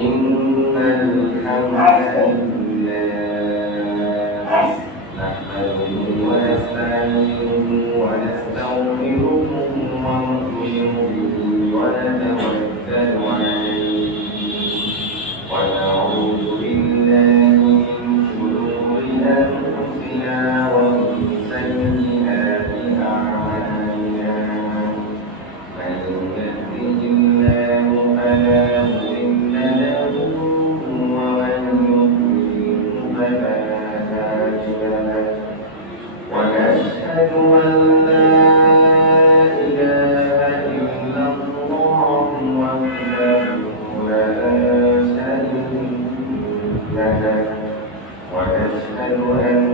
إن الحمد لله نحمده ونستعينه ونستغفره ونؤمن به ونتوكل عليه ونعوذ بالله من شرور أنفسنا ومن سيئات أعمالنا من يهده الله فلا مضل له ومن يضلل فلا هادي له ونشهد أن لا إله إلا الله وحده لا شريك له ونشهد أن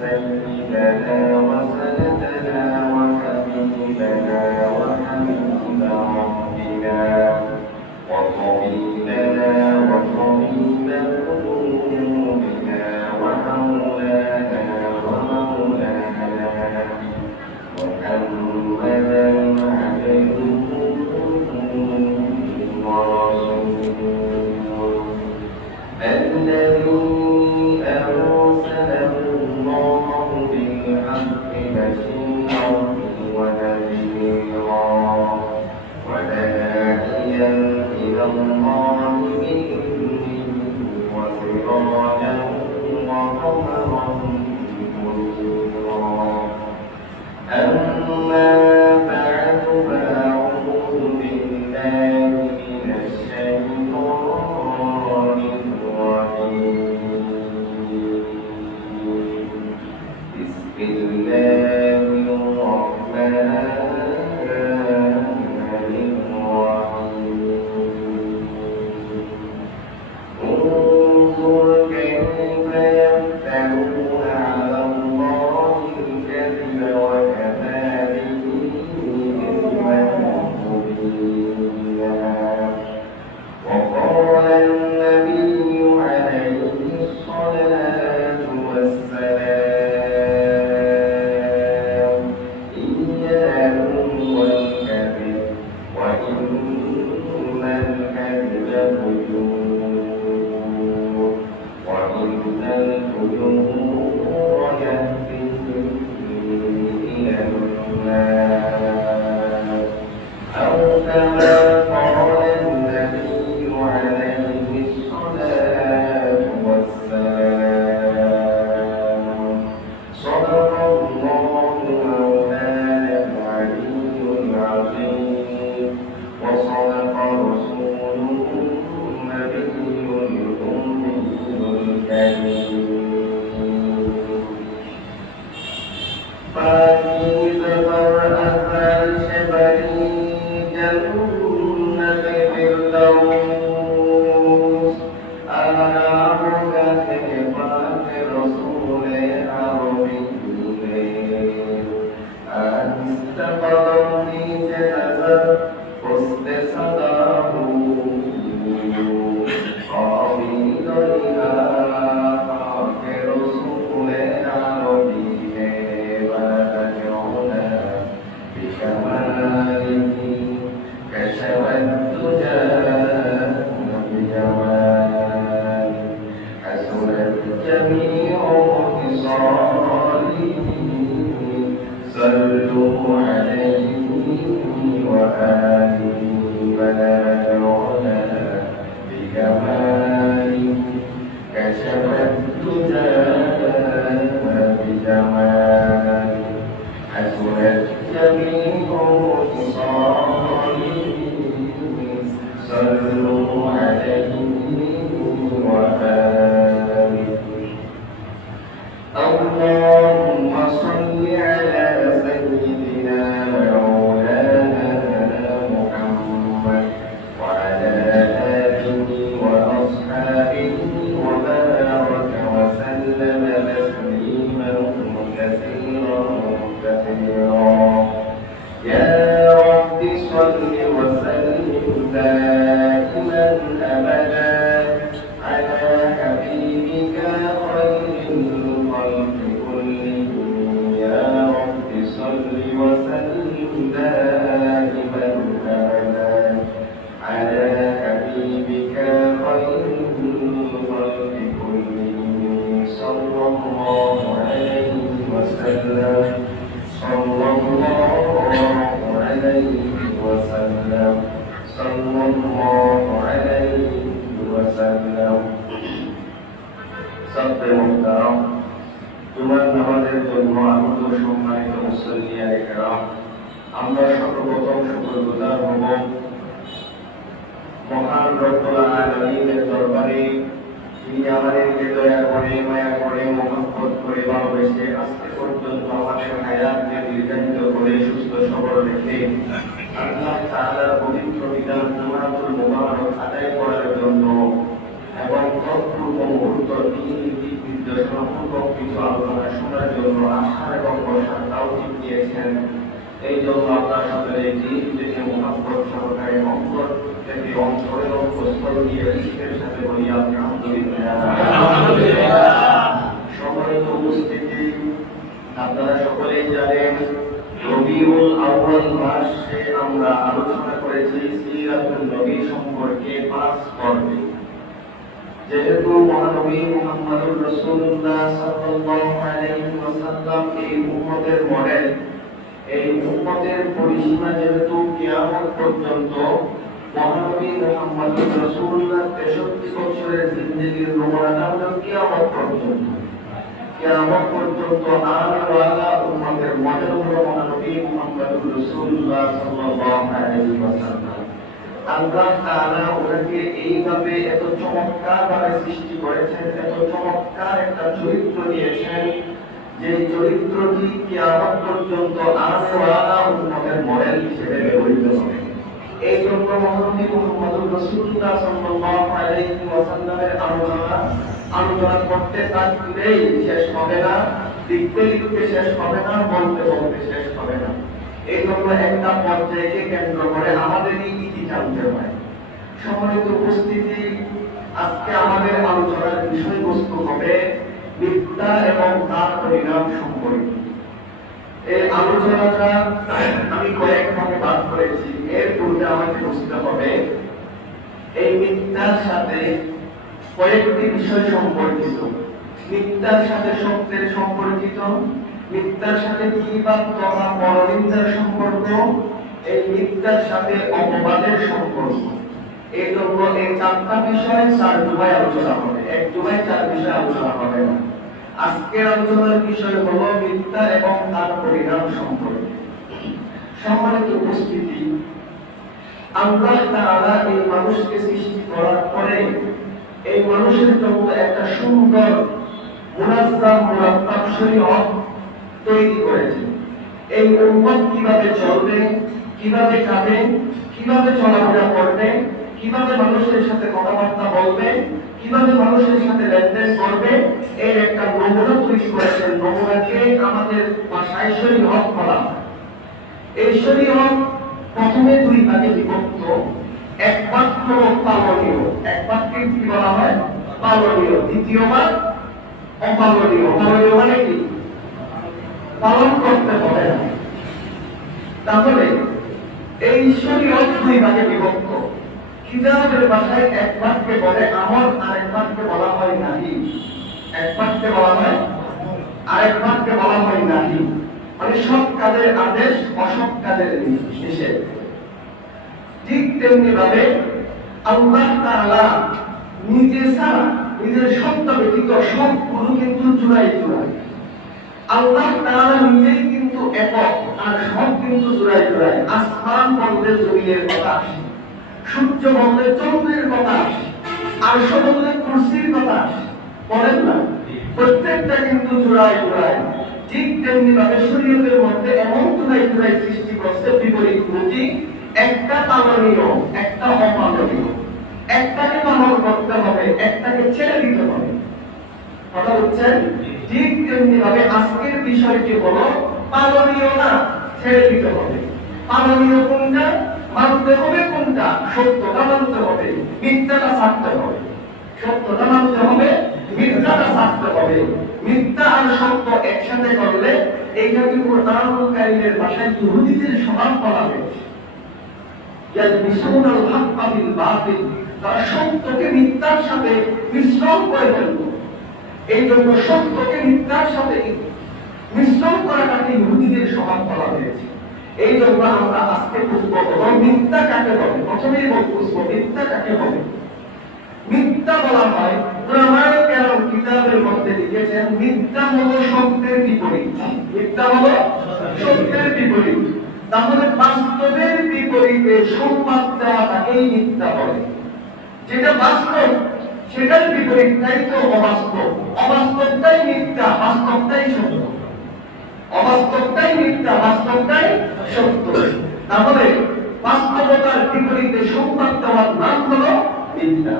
سيدنا وسندنا وحبيبنا وحبيب ربنا وطبيبنا وطبيب قلوبنا ومولانا ومولانا محمدا عبده ورسوله الذي أرسله الله بالحق بشيرا ونذيرا وداعيا إلى الله بإذنه وسراجا وقمرا منيرا أما بعد فأعوذ بالله من الشيطان الرجيم بسم الله الرحمن الرحيم انظر كيف يفترون على الله الكذب وكفى به إثما مبينا وقال النبي عليه الصلاة والسلام إياكم والكذب وإن الكذب فجور وإن الفجور يهدي إلى النار أو كما قال النبي عليه الصلاة والسلام صدق الله مولانا العلي العظيم وصدق رسوله النبي الأمي الكريم فإذا أثر شبري جنة الفردوس أعرفك كيفك رسول عربي أستقرني جنازة حسن صداه قابل إلى رسول عربي ونذرنا بكماله كشف الدجى بجماله حسنت جميع خصاله صلوا عليه وآله ونذرنا بكماله كشف الدجى بجماله حسنت جميع خصاله صلوا عليه وآله اللهم صل على سيدنا مولانا محمد وعلى آله وأصحابه وبارك وسلم تسليما كثيرا كثيرا يا رب صل وسلم دائما أبدا على حبيبك خير الخلق كلهم يا رب صل وسلم دائما أبدا على حبيبك خير সম্মানিত মুসল্লিয়ানে কেরাম, আমরা সর্বপ্রথম শুকরগুজার হব মহান রব্বুল আলামিনের দরবারে, যিনি আমাদেরকে দয়া করে, মায়া করে, মহব্বত করে, ভালোবেসে আজকে পর্যন্ত আমাদের হায়াতকে দীর্ঘায়িত করে সুস্থ সবল রেখে আল্লাহ তাআলার পবিত্র বিধান নামাজুল মুবারক আদায় করার জন্য এবং তৎপূর্ব মুহূর্ত দ্বীনি দিক নির্দেশনামূলক কিছু আলোচনা শোনার জন্য আশা এবং বসার তাওফিক দিয়েছেন। এই জন্য আমরা সকলে দিন থেকে মহব্বত সহকারে অন্তর থেকে অন্তরের অন্তঃস্থল দিয়ে ইশকের সাথে বলি আলহামদুলিল্লাহ। সম্মানিত উপস্থিতি, আপনারা সকলেই জানেন রবিউল আউয়াল মাসে আমরা আলোচনা করেছি সিরাতুন নবী সম্পর্কে 5 পর্বে। যেহেতু মহানবী মুহাম্মদুর রাসূলুল্লাহ সাল্লাল্লাহু আলাইহি ওয়াসাল্লাম এই উম্মতের মডেল, এই উম্মতের পরিসীমা যেহেতু কিয়ামত পর্যন্ত, মহানবী মুহাম্মদুর রাসূলুল্লাহ 63 বছরের জিন্দেগীর নমুনাটা হলো কিয়ামত পর্যন্ত। কিয়ামত পর্যন্ত আনওয়ালা উম্মতের মডেল হলো মহানবী মুহাম্মদুর রাসূলুল্লাহ সাল্লাল্লাহু আলাইহি ওয়াসাল্লাম। আল্লাহ তাআলা ওনাকে এইভাবে এত চমৎকার ভাবে সৃষ্টি করেছেন, এত চমৎকার একটা চরিত্র দিয়েছেন, যে চরিত্রটি কিয়ামত পর্যন্ত আনওয়ালা উম্মতের মডেল হিসেবে ব্যবহৃত হবে। এই জন্য মহানবী মুহাম্মদুর রাসূলুল্লাহ সাল্লাল্লাহু আলাইহি ওয়াসাল্লামের আলোচনা করতে থাকলেই শেষ হবে না, লিখতে লিখতে শেষ হবে না, বলতে বলতে শেষ হবে না। এই জন্য একটা পর্যায়কে কেন্দ্র করে আমাদেরই ইতি টানতে হয়। সম্মানিত উপস্থিতি, আজকে আমাদের আলোচনার বিষয়বস্তু হবে মিথ্যা এবং তার পরিণাম সম্পর্কে। এই আলোচনাটা আমি কয়েক ভাগে ভাগ করেছি। এর পূর্বে আমাকে বুঝতে হবে এই মিথ্যার সাথে কয়েকটি বিষয় সম্পর্কিত। মিথ্যার সাথে সত্যের সম্পর্কিত, মিথ্যার সাথে কিংবা তথা পরনিন্দার সম্পর্ক, এই মিথ্যার সাথে অপবাদের সম্পর্ক। এই জন্য এই 4টা বিষয় 4 জুমায় আলোচনা হবে, 1 জুমায় 4 বিষয় আলোচনা হবে না। আজকের আলোচনার বিষয় হলো মিথ্যা এবং তার পরিণাম সম্পর্কে। সম্মানিত উপস্থিতি, আল্লাহ তাআলা এই মানুষকে সৃষ্টি করার পরে এই মানুষের জন্য একটা সুন্দর মুনাজ্জাম মুরাত্তাব শরীয়ত তৈরি করেছেন। এই উম্মত কিভাবে চলবে, কিভাবে খাবে, কিভাবে চলাফেরা করবে, কিভাবে মানুষের সাথে কথাবার্তা বলবে, কিভাবে মানুষের সাথে লেনদেন করবে, এর একটা নমুনা তৈরি করেছেন। নমুনাকে আমাদের ভাষায় শরীয়ত বলা হয়। এই শরীয়ত প্রথমে 2 ভাগে বিভক্ত। এক ভাগ হলো পালনীয়, এক ভাগকে কি বলা হয়? পালনীয়। দ্বিতীয় ভাগ অপালনীয়। পালনীয় মানে কি? পালন করতে হবে না। তাহলে এই শরীয়ত 2 ভাগে বিভক্ত। কিতাবের ভাষায় এক ভাগকে বলে আমল, আরেক ভাগকে বলা হয় নাহি। এক ভাগকে বলা হয়, আরেক ভাগকে বলা হয় নাহি। মানে সৎ কাজের আদেশ, অসৎ কাজের নিষেধ। ঠিক তেমনি ভাবে আল্লাহ তাআলা নিজে ছাড়া, নিজের সত্তা ব্যতীত সবগুলো কিন্তু জোড়ায় জোড়ায়। আল্লাহ তাআলা নিজেই কিন্তু একক, আর সব কিন্তু জোড়ায় জোড়ায়। আসমান বললে জমিনের কথা আসে, সূর্য বললে চন্দ্রের কথা আসে, আরশ বললে কুরসির কথা আসে। বলেন না, প্রত্যেকটা কিন্তু জোড়ায় জোড়ায়। ঠিক তেমনি ভাবে শরীয়তের মধ্যে এমন জোড়ায় জোড়ায় সৃষ্টি করছে বিপরীত নীতি। একটা পালনীয়, একটা অপালনীয়। একটাকে পালন করতে হবে, একটাকে ছেড়ে দিতে হবে। কথা বুঝছেন? ঠিক তেমনি ভাবে আজকের বিষয়টি হলো পালনীয় না, ছেড়ে দিতে হবে। পালনীয় কোনটা? মানতে হবে কোনটা? সত্যটা মানতে হবে, মিথ্যাটা ছাড়তে হবে। সত্যটা মানতে হবে, মিথ্যাটা ছাড়তে হবে। মিথ্যা আর সত্য একসাথে করলে এইটাকে কোরআনুল কারীমের ভাষায় ইহুদিদের স্বভাব বলা হয়েছে। ইয়ালবিসুনাল হাক্কা বিল বাতিল, তারা সত্যকে মিথ্যার সাথে মিশ্রণ করে ফেলত। এই জন্য সত্যকে মিথ্যার সাথে মিশ্রণ করাটাকে ইহুদিদের স্বভাব বলা হয়েছে। এই জন্য আমরা আজকে বুঝবো মিথ্যা কাকে বলে। প্রথমেই বুঝবো মিথ্যা কাকে বলে। মিথ্যা বলা হয় উলামায়ে কেরাম কিতাবের মধ্যে লিখেছেন মিথ্যা হলো সত্যের বিপরীত। মিথ্যা হলো সত্যের বিপরীত। তাহলে বাস্তবের বিপরীতে সংবাদ দেওয়াটাকেই মিথ্যা বলে। যেটা বাস্তব সেটার বিপরীতটাই তো অবাস্তব। অবাস্তবটাই মিথ্যা, বাস্তবটাই সত্য। অবাস্তবটাই মিথ্যা, বাস্তবটাই সত্য। তাহলে বাস্তবতার বিপরীতে সংবাদ দেওয়ার নাম হলো মিথ্যা,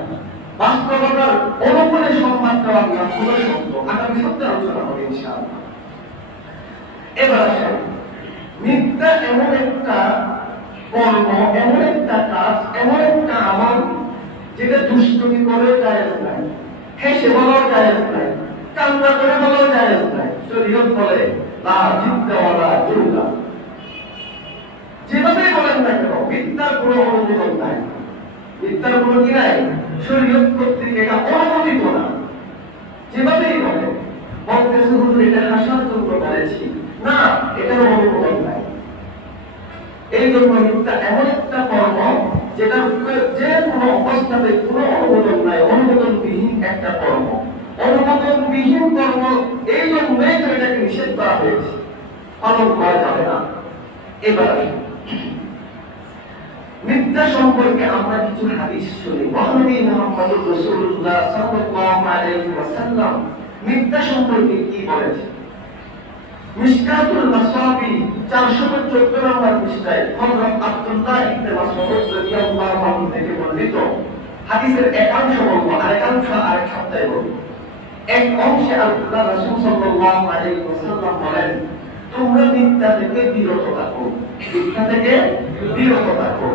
বাস্তবতার অনুকূলে সংবাদ দেওয়ার নাম হলো সত্য। আগামী সপ্তাহে আলোচনা হবে ইনশাআল্লাহ। এবার আসেন, মিথ্যা এমন একটা কর্ম, এমন একটা কাজ, এমন একটা আমল যেটা দুষ্টুমি করে জায়েজ নাই, হেসে বলাও জায়েজ নাই, কান্না করে বলাও জায়েজ নাই। শরীয়ত বলে লা জিদ্দা ওয়ালা জুললা। যেভাবেই বলেন না কেন মিথ্যার কোনো অনুমোদন নাই, মিথ্যার কোনো কি নাই, শরীয়ত কর্তৃক এটা অনুমোদিত না। যেভাবেই বলেন, বলতেছে হুজুর এটা হাসার জন্য বলেছি, না, এটার অনুমোদন নাই। এই জন্য মিথ্যা এমন একটা কর্ম যেটা যে কোনো অবস্থাতে কোনো অনুমোদন নাই, অনুমোদনবিহীন একটা কর্ম। অনুমোদনবিহীন কর্ম এই জন্যই তো এটাকে নিষেধ করা হয়েছে, পালন করা যাবে না। এবার মিথ্যা সম্পর্কে আমরা কিছু হাদিস শুনি। মহানবী মুহাম্মদুর রাসূলুল্লাহ সাল্লাল্লাহু আলাইহি ওয়াসাল্লাম মিথ্যা সম্পর্কে কি বলেছেন? মিশকাতুল মাসাবি 414 নম্বর পৃষ্ঠায় হযরত আব্দুল্লাহ ইবনে মাসউদ রাদিয়াল্লাহু আনহু থেকে বর্ণিত হাদিসের একাংশ বলবো, আর একাংশ আরেক সপ্তাহে বলবো। এক অংশে আল্লাহ রাসূল সাল্লাল্লাহু আলাইহি ওয়াসাল্লাম বলেন, তোমরা মিথ্যা থেকে বিরত থাকো, মিথ্যা থেকে বিরত থাকো।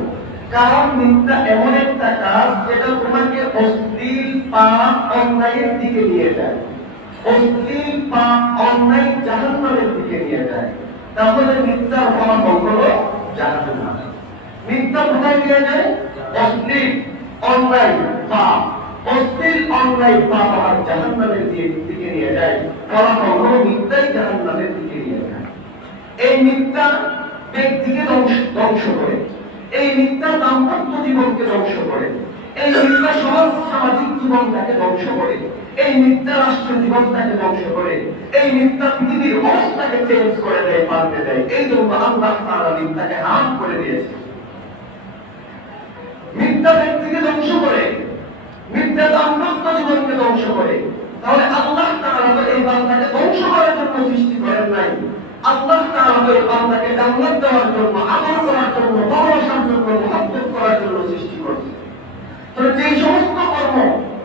কারণ মিথ্যা এমন একটা কাজ যেটা তোমাকে অশ্লীল পাপ অন্যায়ের দিকে নিয়ে যায়, অশ্লীল পাপ অন্যায় জাহান্নামের দিকে নিয়ে যায়। তাহলে মিথ্যার ফলাফল হলো জাহান্নাম। মিথ্যা কোথায় নিয়ে যায়? অশ্লীল অন্যায় পাপ, অশ্লীল অন্যায় পাপ আর জাহান্নামের দিকে নিয়ে যায়। ফলাফল হলো মিথ্যাই জাহান্নামের দিকে নিয়ে যায়। এই মিথ্যা ব্যক্তিকে ধ্বংস করে, এই মিথ্যা দাম্পত্য জীবনকে ধ্বংস করে, এই মিথ্যা সমাজ সামাজিক জীবনটাকে ধ্বংস করে, এই মিথ্যা রাষ্ট্র জীবনটাকে ধ্বংস করে, এই মিথ্যা পৃথিবীর অবস্থাকে চেঞ্জ করে দেয়, পাল্টে দেয়। এই জন্য আল্লাহ তাআলা মিথ্যাকে হারাম করে দিয়েছে। মিথ্যা ব্যক্তিকে ধ্বংস করে, মিথ্যা দাম্পত্য জীবনকে ধ্বংস করে। তাহলে আল্লাহ তাআলা তো এই বান্দাকে ধ্বংস করার জন্য সৃষ্টি করেন নাই, আল্লাহ তাআলা তো এই বান্দাকে জান্নাত দেওয়ার জন্য, আমল করার জন্য, ভালোবাসার জন্য, মহব্বত করার জন্য সৃষ্টি করেছেন। তো যে সমস্ত কর্ম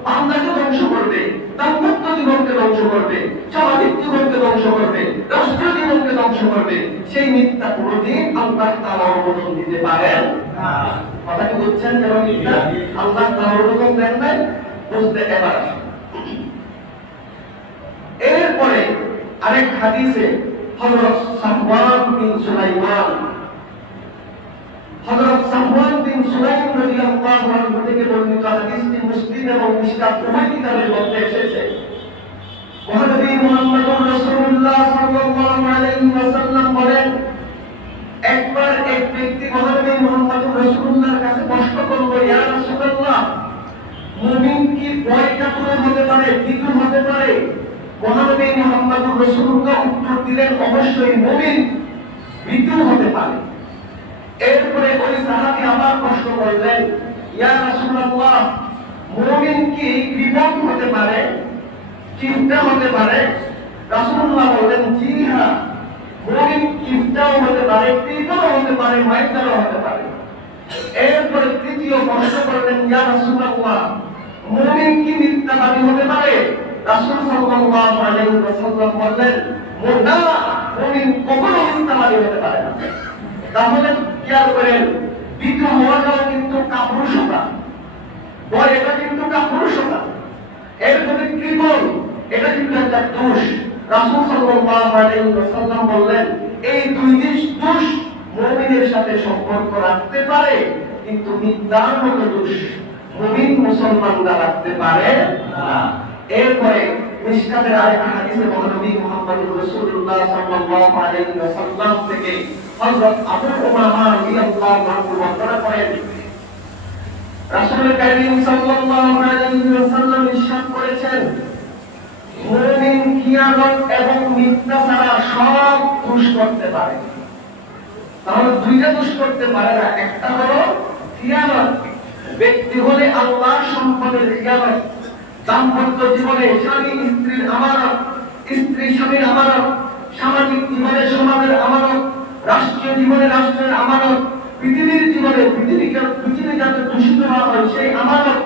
বান্দাকে ধ্বংস করবে, দাম্পত্য জীবনকে ধ্বংস করবে, সামাজিক জীবনকে ধ্বংস করবে, রাষ্ট্রীয় জীবনকে ধ্বংস করবে, সেই মিথ্যা কোনোদিন আল্লাহ তাআলা অনুমোদন দিতে পারেন না। কথা কি বুঝছেন? কেন মিথ্যা আল্লাহ তাআলা অনুমোদন দেন নাই? বুঝতে এবার এরপরে আরেক হাদিসে হযরত সাফওয়ান বিন সুলাইমান, হযরত সাফওয়ান বিন সুলাইম রাদিয়াল্লাহু আনহু থেকে বর্ণিত হাদিসটি মুসলিম এবং মিশকাত উভয় কিতাবের মধ্যে এসেছে। মহানবী মুহাম্মদুর রাসূলুল্লাহ সাল্লাল্লাহু আলাইহি ওয়াসাল্লাম বলেন, একবার এক ব্যক্তি মহানবী মুহাম্মদুর রাসূলুল্লাহর কাছে প্রশ্ন করল, ইয়া রাসূলুল্লাহ, মুমিন কি ভয় কাতর হতে পারে, ভীতু হতে পারে? মহানবী মুহাম্মদুর রাসূলুল্লাহ উত্তর দিলেন, অবশ্যই মুমিন ভীতু হতে পারে। এরপরে ওই সাহাবী আবার প্রশ্ন করলেন, ইয়া রাসূলুল্লাহ, মুমিন কি কৃপণ হতে পারে, চিন্তা হতে পারে? রাসূলুল্লাহ বললেন, জি হ্যাঁ, মুমিন চিন্তাও হতে পারে, কৃপণ হতে পারে, মাইতারও হতে পারে। এরপরে তৃতীয় প্রশ্ন করলেন, ইয়া রাসূলুল্লাহ, মুমিন কি মিথ্যাবাদী হতে পারে? রাসূল সাল্লাল্লাহু আলাইহি ওয়াসাল্লাম বললেন, না, মুমিন কখনো মিথ্যাবাদী হতে পারে না। তাহলে খেয়াল করেন, ভীতু হওয়াটাও কিন্তু কাপুরুষতা, ভয় এটা কিন্তু কাপুরুষতা। এরপরে কৃপণ, এটা কিন্তু একটা দোষ। রাসূল সাল্লাল্লাহু আলাইহি ওয়াসাল্লাম বললেন, এই দুই দোষ মুমিনের সাথে সম্পর্ক রাখতে পারে, কিন্তু মিথ্যার মতো দোষ মুমিন মুসলমানরা রাখতে পারে না। এরপরে মিশকাতের আরেক হাদিসে মহানবী মুহাম্মদুর রাসূলুল্লাহ সাল্লাল্লাহু আলাইহি ওয়াসাল্লাম থেকে হযরত আবু উমামা রাদিয়াল্লাহু আনহু বর্ণনা করেন, রাসূল কারীম সাল্লাল্লাহু আলাইহি ওয়াসাল্লাম ইরশাদ করেছেন, খিয়ানত এবং মিথ্যা ছাড়া সব দোষ করতে পারে। তাহলে দুইটা দোষ করতে পারে না, একটা হলো খিয়ানত। ব্যক্তি হলে আল্লাহ সম্পদের খিয়ানত, দাম্পত্য জীবনে স্বামী স্ত্রীর আমানত, স্ত্রী স্বামীর আমানত, সামাজিক জীবনে সমাজের আমানত, রাষ্ট্রীয় জীবনে রাষ্ট্রের আমানত, পৃথিবীর জীবনে পৃথিবী যাতে দূষিত না হয় সেই আমানত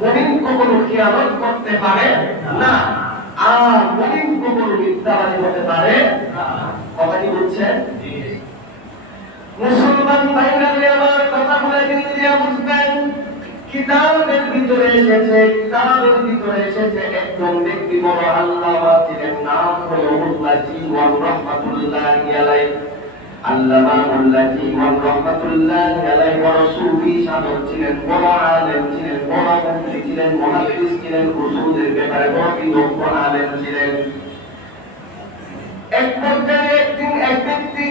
মুমিন কখনো খিয়ানত করতে পারে না। আর মুমিন কখনো মিথ্যাবাদী হতে পারে না। কথা কি বলছেন? মুসলমান ভাইরা আমার কথা বলে দিলে বুঝবেন, কিতাবের ভিতরে এসেছে একজন ব্যক্তি বড় আল্লামা ছিলেন, নাম হলো মুল্লাজি ওয়া রাহমাতুল্লাহি আলাইহি। আল্লামা মুল্লাজি ওয়া রাহমাতুল্লাহি আলাইহি বড় সুফি সাধক ছিলেন, বড় আলেম ছিলেন, বড় মুফতি ছিলেন, মুহাদ্দিস ছিলেন, উসুলের ব্যাপারে বড় বিজ্ঞ আলেম ছিলেন। এক পর্যায়ে এক ব্যক্তি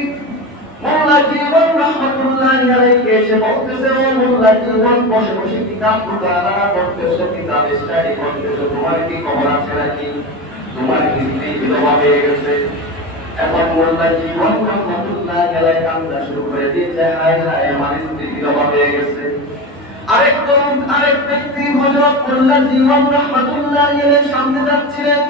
মুল্লাজি ওয়া রাহমাতুল্লাহি আলাইহি এসে বলতেছে, ও মুল্লাজি ওয়া, বসে বসে কিতাব মুতালা করতেছো, কিতাব স্টাডি করতেছো, তোমার কি খবর আছে নাকি? তোমার কি স্ত্রী বিধবা হয়ে গেছে? এখন মুল্লাজি ওয়া রাহমাতুল্লাহি আলাইহি কান্না শুরু করে দিয়েছে, হায় হায় আমার স্ত্রী বিধবা হয়ে গেছে। আরেক ব্যক্তি হযরত মুল্লাজি ওয়া রাহমাতুল্লাহি আলাইহি সামনে যাচ্ছিলেন।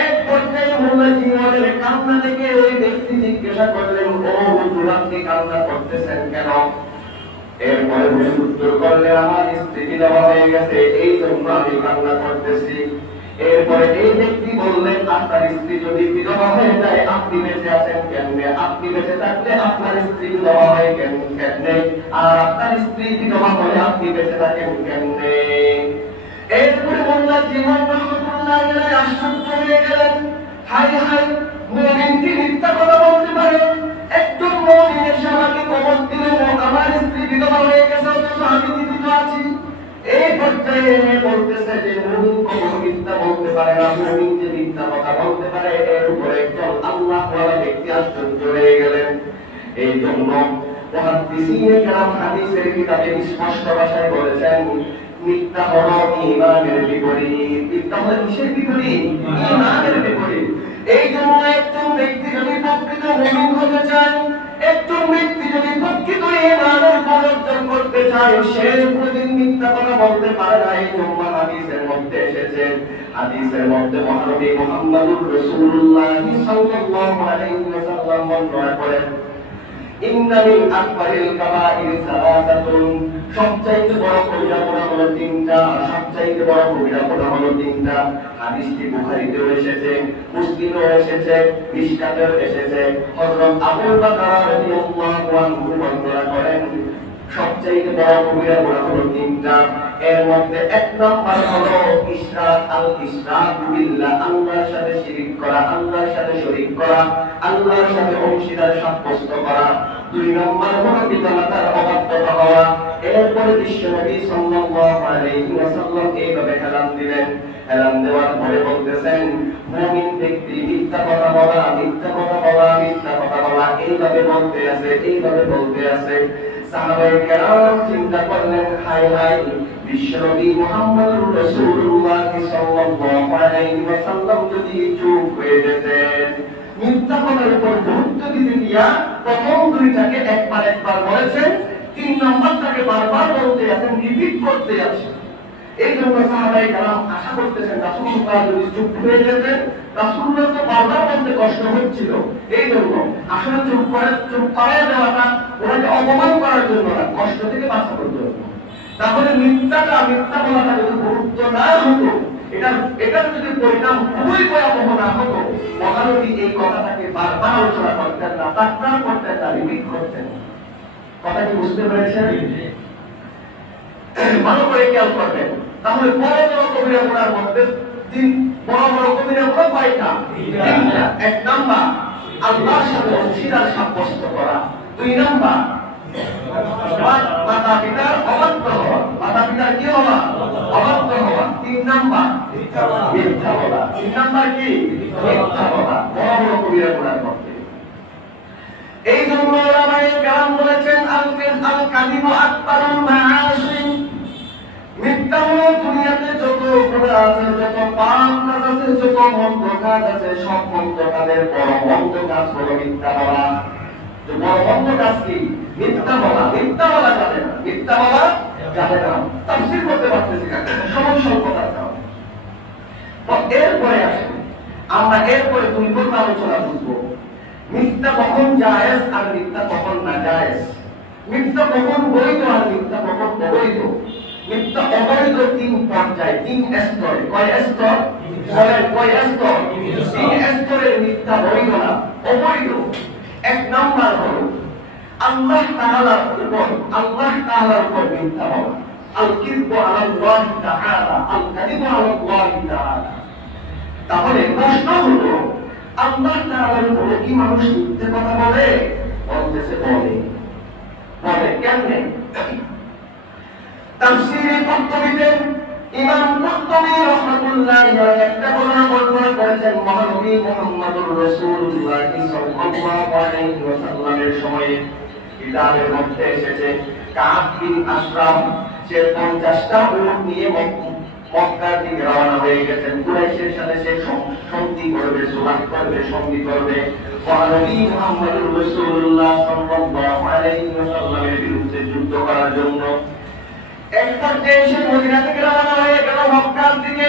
এক পর্যায়ে মুল্লাজি ওয়ালের কান্না দেখে ওই ব্যক্তি জিজ্ঞাসা করলেন, ও হুজুর আপনি কান্না করতেছেন কেন? এরপরে হুজুর উত্তর করলেন, আমার স্ত্রী বিধবা হয়ে গেছে, এই জন্য আমি কান্না করতেছি। এরপরে এই ব্যক্তি বললেন, আপনার স্ত্রী যদি বিধবা হয়ে যায় আপনি বেঁচে আছেন কেমনে? আপনি বেঁচে থাকলে আপনার স্ত্রী বিধবা হয়ে কেমনে? আর আপনার স্ত্রী বিধবা হলে আপনি বেঁচে থাকেন কেমনে? এরপরে মুল্লাজি ওয়া রাহমাতুল্লাহি আলাইহি আশ্চর্য হয়ে গেলেন, হায় হায়, মুমিন কি মিথ্যা কথা বলতে পারে? একজন মুমিন এসে আমাকে খবর দিল আমার স্ত্রী বিধবা হয়ে গেছে, অথচ আমি জীবিত আছি। এই পর্যায়ে বলতেছে যে মুমিন কখনো মিথ্যা বলতে পারে না, মুমিন যে মিথ্যা কথা বলতে পারে এর উপরে একজন আল্লাহওয়ালা ব্যক্তি আশ্চর্য হয়ে গেলেন। এই জন্য মুহাদ্দিসিনে কেরাম হাদিসের কিতাবে স্পষ্ট ভাষায় বলেছেন, মিথ্যা হলো ঈমানের বিপরীত। মিথ্যা হলো কিসের বিপরীত? ঈমানের বিপরীত। এই জন্য একজন ব্যক্তি যদি প্রকৃত মুমিন হতে চায়, একজন ব্যক্তি যদি প্রকৃত ঈমানের পরিবর্তন করতে চায়, সে প্রতিদিন মিথ্যা কথা বলতে পারে না। এই জন্য হাদিসের মধ্যে এসেছে, হাদিসের মধ্যে মহানবী মুহাম্মদুর রাসূলুল্লাহ সাল্লাল্লাহু আলাইহি ওয়াসাল্লাম বর্ণনা করেন, ইন্না মিন আকবারিল কাবাইরি সালাসাতুন, সবচাইতে বড় কবিরা গুনাহ হলো তিনটা, সবচাইতে বড় কবিরা গুনাহ হলো তিনটা। হাদিসটি বুখারীতেও এসেছে, মুসলিমেও এসেছে, মিশকাতেও এসেছে। হযরত আবু বকর রাদিয়াল্লাহু আনহু বর্ণনা করেন, সবচাইতে বড় কবিরা গুনাহ হলো তিনটা। এর মধ্যে এক নম্বর হলো ইশরাক বিল্লাহ, আল্লাহর সাথে শিরিক করা, আল্লাহর সাথে শরীক করা, আল্লাহর সাথে অংশীদার সাব্যস্ত করা। দুই নম্বর হলো পিতামাতার অবাধ্যতা হওয়া। এরপরে বিশ্বনবী সাল্লাল্লাহু আলাইহি ওয়াসাল্লাম এইভাবে হেলান দিলেন। হেলান দেওয়ার পরে বলতেছেন, মুমিন ব্যক্তি মিথ্যা কথা বলা, মিথ্যা কথা বলা, মিথ্যা কথা বলা, এইভাবে বলতে আছে। সাহাবায়ে কেরাম চিন্তা করলেন, হায় হায়, বিশ্বনবী মুহাম্মদুর রাসূলুল্লাহ সাল্লাল্লাহু আলাইহি ওয়াসাল্লাম যদি চুপ হয়ে যেতেন, মিথ্যা কথার উপর গুরুত্ব দিতে গিয়া প্রথম দুইটাকে একবার বলেছেন, তিন নম্বরটাকে বারবার বলতে আছেন, রিপিট করতে আছেন। এই জন্য সাহাবায়ে কেরাম আশা করতেছেন রাসূলুল্লাহ যদি চুপ হয়ে যেতেন, রাসূলুল্লাহ তো বারবার বলতে কষ্ট হচ্ছিল, এই জন্য আসলে চুপ পাড়ায় দেওয়াটা ওনাকে অপমান করার জন্য না, কষ্ট থেকে বাঁচানোর জন্য। তাহলে মিথ্যা বলাটা যদি গুরুত্ব না হতো, এটার যদি পরিণাম খুবই ভয়াবহ না হতো, মহানবী এই কথাটাকে বারবার আলোচনা করতেন না, তাকরার করতেন না, রিপিট করতেন। কথা কি বুঝতে পেরেছেন? ভালো করে খেয়াল করবেন। তাহলে বড় বড় কবিরা গুনার মধ্যে বড় বড় কবিরা গুনাহ কয়টা? তিনটা। এক নাম্বার আল্লাহর সাথে অংশীদার সাব্যস্ত করা। দুই নাম্বার মাতা পিতার অবাধ্য হওয়া। মাতা পিতার কি হওয়া? অবাধ্য হওয়া। তিন নাম্বার মিথ্যা বলা। তিন নাম্বার কি? মিথ্যা বলা। বড় বড় কবিরা গুনার মধ্যে। এই জন্য ওলামায়ে কেরাম বলেছেন, আল কাযিবু আকবারুল মাআসি, মিথ্যা হলো দুনিয়াতে যত গুনাহ আছে, যত পাপ কাজ আছে, আছে, যত মন্দ কাজ আছে, সব মন্দ কাজের বড় মন্দ কাজ হলো মিথ্যা বলা। তো বড় মন্দ কাজ কি? মিথ্যা বলা। মিথ্যা বলা যাবে না, মিথ্যা বলা যাবে না। তাফসীর করতে পারতেছি না, সময় স্বল্পতার কারণে। তো এরপরে আসেন, আমরা এরপরে দুই পর্ব আলোচনা বুঝবো। মিথ্যা কখন জায়েজ আর মিথ্যা কখন না জায়েজ, মিথ্যা কখন বৈধ আর মিথ্যা কখন অবৈধ। মিথ্যা অবৈধ তিন পর্যায়ে, তিন স্তরে। কয় স্তর? কয় স্তর? তিন স্তরের মিথ্যা বৈধ না অবৈধ। এক নাম্বার হলো আল্লাহ তাআলার উপর, আল্লাহ তাআলার উপর মিথ্যা বলা। আল কিযবু আলাল্লাহি তাআলা, আল কাযিবু আলাল্লাহি তাআলা। তাহলে প্রশ্ন হলো, আল্লাহ তাআলার উপর কি মানুষ মিথ্যে কথা বলে? বলতেছে বলে। বলে কেমনে? তাফসীরে কুরতুবীতে ইমাম কুরতুবী রাহমাতুল্লাহি আলাইহি একটা বর্ণনা করেছেন, মহানবী মুহাম্মদুর রাসূলুল্লাহ সাল্লাল্লাহু আলাইহি ওয়াসাল্লামের সময়ে কিতাবের মধ্যে এসেছে কাব বিন আশরাফ সে 50টা উট নিয়ে মক্কার দিকে রওনা হয়ে গেছেন। কুরাইশের সাথে সে সন্ধি করবে, সুলহ করবে, সন্ধি করবে মহানবী মুহাম্মদুর রাসূলুল্লাহ সাল্লাল্লাহু আলাইহি ওয়াসাল্লামের বিরুদ্ধে যুদ্ধ করার জন্য। এক পর্যায়ে সে মদিনা থেকে রওনা হয়ে গেল মক্কার দিকে।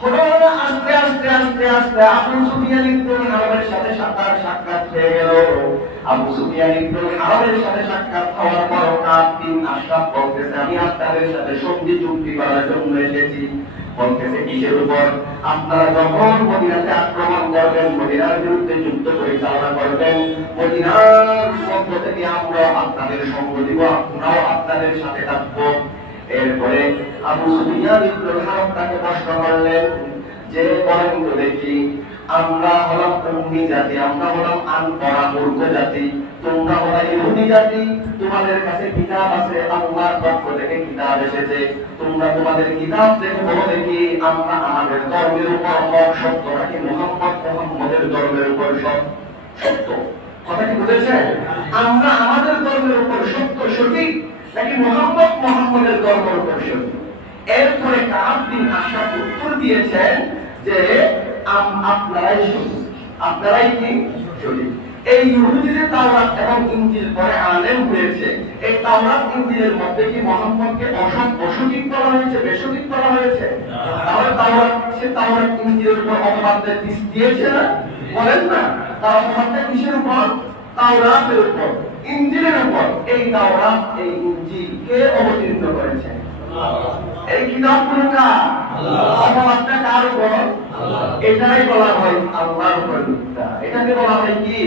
হলো আস্তে আস্তে আস্তে আস্তে আবু সুফিয়ান ইবনুল হারবের সাথে সাক্ষাৎ হয়ে গেল। আবু সুফিয়ান ইবনুল হারবের সাথে সাক্ষাৎ হওয়ার পর কাব বিন আশরাফ বলতেছে, আমি আপনাদের সাথে সন্ধি চুক্তি করার জন্য এসেছি। বলতেছে কিসের উপর? আপনারা যখন মদিনাতে আক্রমণ করবেন, মদিনার বিরুদ্ধে যুদ্ধ পরিচালনা করবেন, মদিনার পক্ষ থেকে আমরা আপনাদের সঙ্গ দিব, আমরাও আপনাদের সাথে থাকবো। এরপরে আবু সুফিয়ান ইবনুল হারব তাকে প্রশ্ন করলেন যে, বলেন তো দেখি, আমরা হলাম উম্মি জাতি, আমরা হলাম আনপড়া মূর্খ জাতি, তোমরা হলো ইহুদি জাতি, তোমাদের কাছে কিতাব আছে, আল্লাহর পক্ষ থেকে কিতাব এসেছে, তোমরা তোমাদের কিতাব থেকে বলো দেখি আমরা আমাদের ধর্মের উপর হক সত্য নাকি মুহাম্মদের ধর্মের উপর সত্য। কথা কি বুঝেছেন? আমরা আমাদের ধর্মের উপর সত্য সঠিক নাকি মুহাম্মদের ধর্মের উপর সত্য? এরপরে কাব বিন আশরাফ উত্তর দিয়েছেন যে আপনারাই সঠিক, আপনারাই কি সঠিক। এই ইহুদিদের তাওরাত এবং ইনজিল পরে আলেম হয়েছে, এই তাওরাত ইনজিলের মধ্যে কি মুহাম্মদকে অসঠিক বলা হয়েছে, বেসঠিক বলা হয়েছে? তাহলে তাওরাত ইনজিলের উপর অপবাদ দিয়েছে না? বলেন না, তার অপবাদটা কিসের উপর? তাওরাতের উপর, ইনজিলের উপর। এই তাওরাত এই ইনজিল কে অবতীর্ণ করেছেন? এই কিতাবগুলো কার? অপবাদটা কার উপর? এটাই বলা হয় আল্লাহর উপর মিথ্যা। এটাকে বলা হয় কি?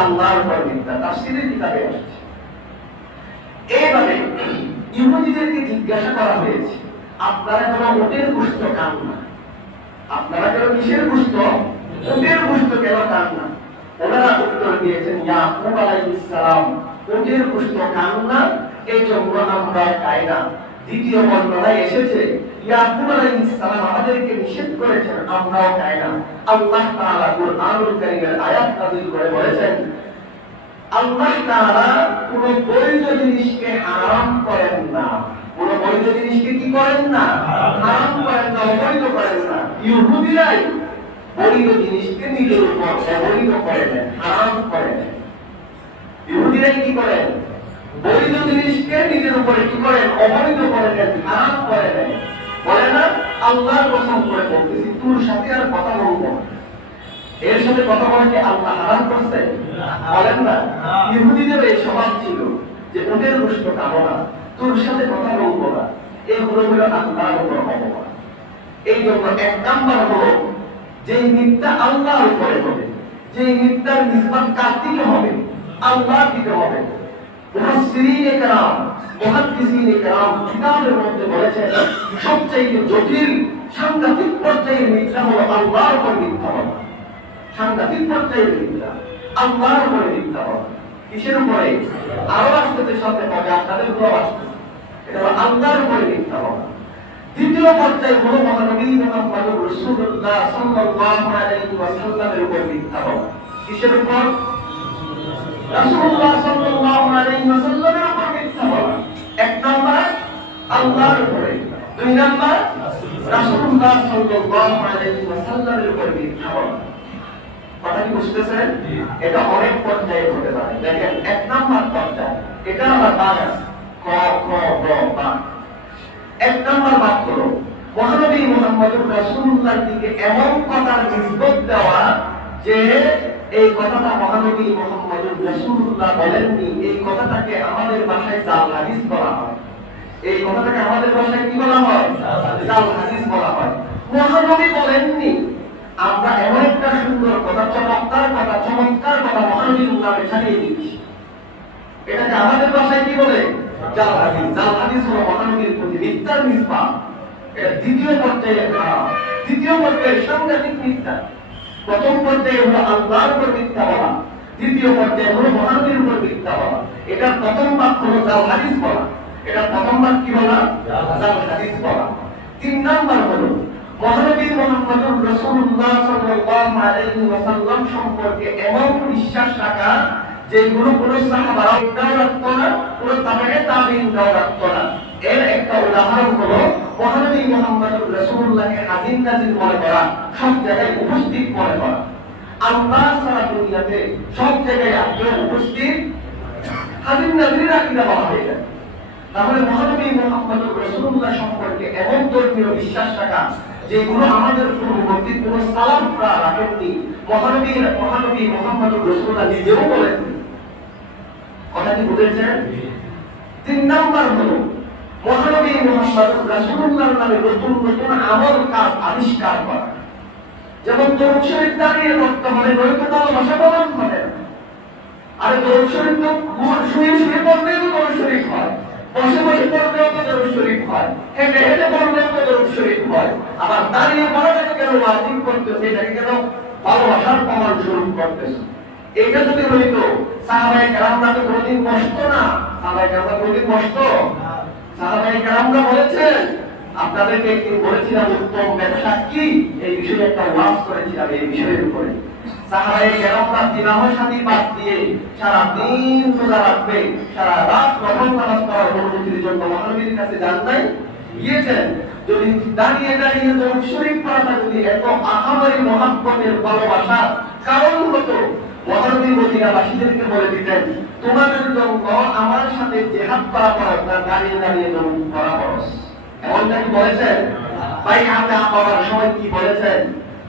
আল্লাহর উপর মিথ্যা। তাফসীরের কিতাবে আসছে। এইভাবে ইহুদিদেরকে জিজ্ঞাসা করা হয়েছে, আপনারা কেন উটের গোশত খান না? আপনারা কেন কিসের গোশত? উটের গোশত কেন খান না? ওনারা উত্তর দিয়েছেন, ইয়াকুব আলাইহিস সালাম উটের গোশত খান না, এই জন্য আমরা খাই না। দ্বিতীয় বর্ণনায় এসেছে ইয়াকুব আলাইহিস সালাম আমাদেরকে নিষেধ করেছেন, আমরাও খাই না। আল্লাহ তাআলা কুরআনুল কারীমের আয়াত নাযিল করে বলেছেন, আল্লাহ তাআলা কোন বৈধ জিনিসকে হারাম করেন না। কোন বৈধ জিনিসকে কি করেন না? হারাম করেন না, অবৈধ করেন না। ইহুদিরাই বৈধ জিনিসকে নিজের উপর অবৈধ করে নেন, হারাম করে নেন। ইহুদিরাই কি করেন? বৈধ জিনিসকে নিজের উপরে কি করেন? অবৈধ করে নেন, হারাম করে নেন। বলে না, আল্লাহর কসম করে বলতেছি তোর সাথে আর কথা বলবো না। এর সাথে কথা বলে কি আল্লাহ হারাম করছে? বলেন না। ইহুদিদের এই স্বভাব ছিল যে ওদের গোশত খাবো না, তোর সাথে কথা বলবো না। এইগুলো হলো আল্লাহর উপর অপমান। এই জন্য এক নাম্বার হলো যে মিথ্যা আল্লাহর উপরে হবে, যে মিথ্যার নিসবত কার দিকে হবে? আল্লাহর দিকে হবে। মুফাসসিরিনে কেরাম, মুহাদ্দিসিনে কেরাম কিতাবের মধ্যে বলেছেন সবচেয়ে জটিল সাংঘাতিক পর্যায়ের মিথ্যা হলো আল্লাহর উপর মিথ্যা বলা। সাংঘাতিক পর্যায়ের মিথ্যা আল্লাহর উপরে মিথ্যা বলা। কিসের উপরে? আরো আসতে সাথে হবে, আপনাদের উপর আসতে, এটা হলো আল্লাহর উপরে মিথ্যা বলা। দ্বিতীয় পর্যায়ে হলো মহানবী মুহাম্মদুর রাসূলুল্লাহ সাল্লাল্লাহু আলাইহি ওয়াসাল্লামের উপর মিথ্যা বলা। কিসের উপর? রাসূলুল্লাহ সাল্লাল্লাহু আলাইহি ওয়াসাল্লামের উপর মিথ্যা বলা। এক নাম্বার আল্লাহর উপরে, দুই নাম্বার রাসূলুল্লাহ সাল্লাল্লাহু আলাইহি ওয়াসাল্লামের উপর মিথ্যা বলা। কথা কি বুঝতেছেন? এটা অনেক পর্যায়ে হতে পারে। দেখেন, এক নাম্বার পর্যায়, এটা আবার বাদ আছে, ক খ গ বা। এক নাম্বার বাদ হলো মহানবী মুহাম্মদুর রাসূলুল্লাহর দিকে এমন কথার নিসবত দেওয়া যে এই কথাটা মহানবী মুহাম্মদুর রাসূলুল্লাহ বলেননি, এই কথাটাকে আমাদের ভাষায় জাল হাদিস বলা হয়। এই কথাটাকে আমাদের ভাষায় কি বলা হয়? জাল হাদিস বলা হয়। মহানবী বলেননি, আমরা এমন একটা সুন্দর কথা, চমৎকার কথা মহানবীর নামে ছাড়িয়ে দিচ্ছি। এটাকে আমাদের ভাষায় কি বলে? জাল হাদিস। জাল হাদিস হলো মহানবীর প্রতি মিথ্যার নিসবত। এটা দ্বিতীয় পর্যায়ে। দ্বিতীয় পর্যায়ে সাংঘাতিক মিথ্যা। প্রথম পর্যায়ে হলো আল্লাহর উপর মিথ্যা বলা, দ্বিতীয় পর্যায়ে হলো মহানবীর উপর মিথ্যা বলা। এটা প্রথম ভাগ হলো জাল হাদিস বলা। এটা প্রথম ভাগ কি বলা? জাল হাদিস বলা। তিন নাম্বার হলো মহানবী মুহাম্মদুর রাসূলুল্লাহ সাল্লাল্লাহু আলাইহি ওয়াসাল্লাম সম্পর্কে এমন বিশ্বাস রাখা যেগুলো কোন সাহাবারা রাখতো না, কোন তাবেঈনরাও রাখতো না। এর একটা উদাহরণ হলো মহানবী মুহাম্মদুর রাসূলুল্লাহকে হাজির নাজির মনে করা, সব জায়গায় উপস্থিত মনে করা। আল্লাহ সারা দুনিয়াতে সব জায়গায় আপনি উপস্থিত, হাজির নাজিরের আকীদা বলা হয়ে যায়। তাহলে মহানবী মুহাম্মদুর রাসূলুল্লাহ সম্পর্কে এমন ধর্মীয় বিশ্বাস রাখা যেগুলো আমাদের পূর্ববর্তী কোন সালাফরা রাখেননি, মহানবী মুহাম্মদুর রাসূলুল্লাহ নিজেও বলেননি। কথা কি বুঝেছেন? তিন নাম্বার হলো মহানবী মুহাম্মদুর রাসূলুল্লাহর নামে নতুন নতুন আমল কাজ আবিষ্কার করা। যেমন দরুদ শরীফ দাঁড়িয়ে করতে হবে, নয়তো ভাষা বলান হবে না। আরে দরুদ শরীফ তো শুয়ে শুয়ে পড়লেই তো দরুদ শরীফ হয়, বসে বসে পড়লেও তো দরুদ শরীফ হয়, হেঁটে হেঁটে পড়লেও তো দরুদ শরীফ হয়। আবার দাঁড়িয়ে পড়াটাকে কেন ওয়াজিব করতেছে, এটাকে কেন ভালোবাসার প্রমাণ স্বরূপ করতেছে? এইটা যদি হইতো সাহাবায়ে কেরামরা তো কোনদিন বসতো না। সাহাবায়ে কেরামরা কোনদিন বসতো? সাহাবায়ে কেরামরা বলেছেন, আপনাদেরকে একদিন বলেছিলাম উত্তম ব্যবসা কি, এই বিষয়ে একটা ওয়াজ করেছিলাম এই বিষয়ের উপরে। সাহাবায়ে কেরামরা বিবাহ শাদী বাদ দিয়ে সারা দিন রোজা রাখবে, সারা রাত নফল নামাজ পড়ার অনুমতির জন্য মহানবীর কাছে যান নাই, গিয়েছেন। যদি দাঁড়িয়ে দাঁড়িয়ে দরুদ শরীফ পড়াটা যদি এত আহামরি মহাব্বতের ভালোবাসার কারণ হতো, মহানবী মদিনাবাসীদেরকে বলে দিতেন, তোমাদের জন্য আমার সাথে জিহাদ করা ফরজ না, দাঁড়িয়ে দাঁড়িয়ে দরুদ পড়া ফরজ। এমনটা কি বলেছেন? ভাই আমরা বাবার সময় কি বলেছেন?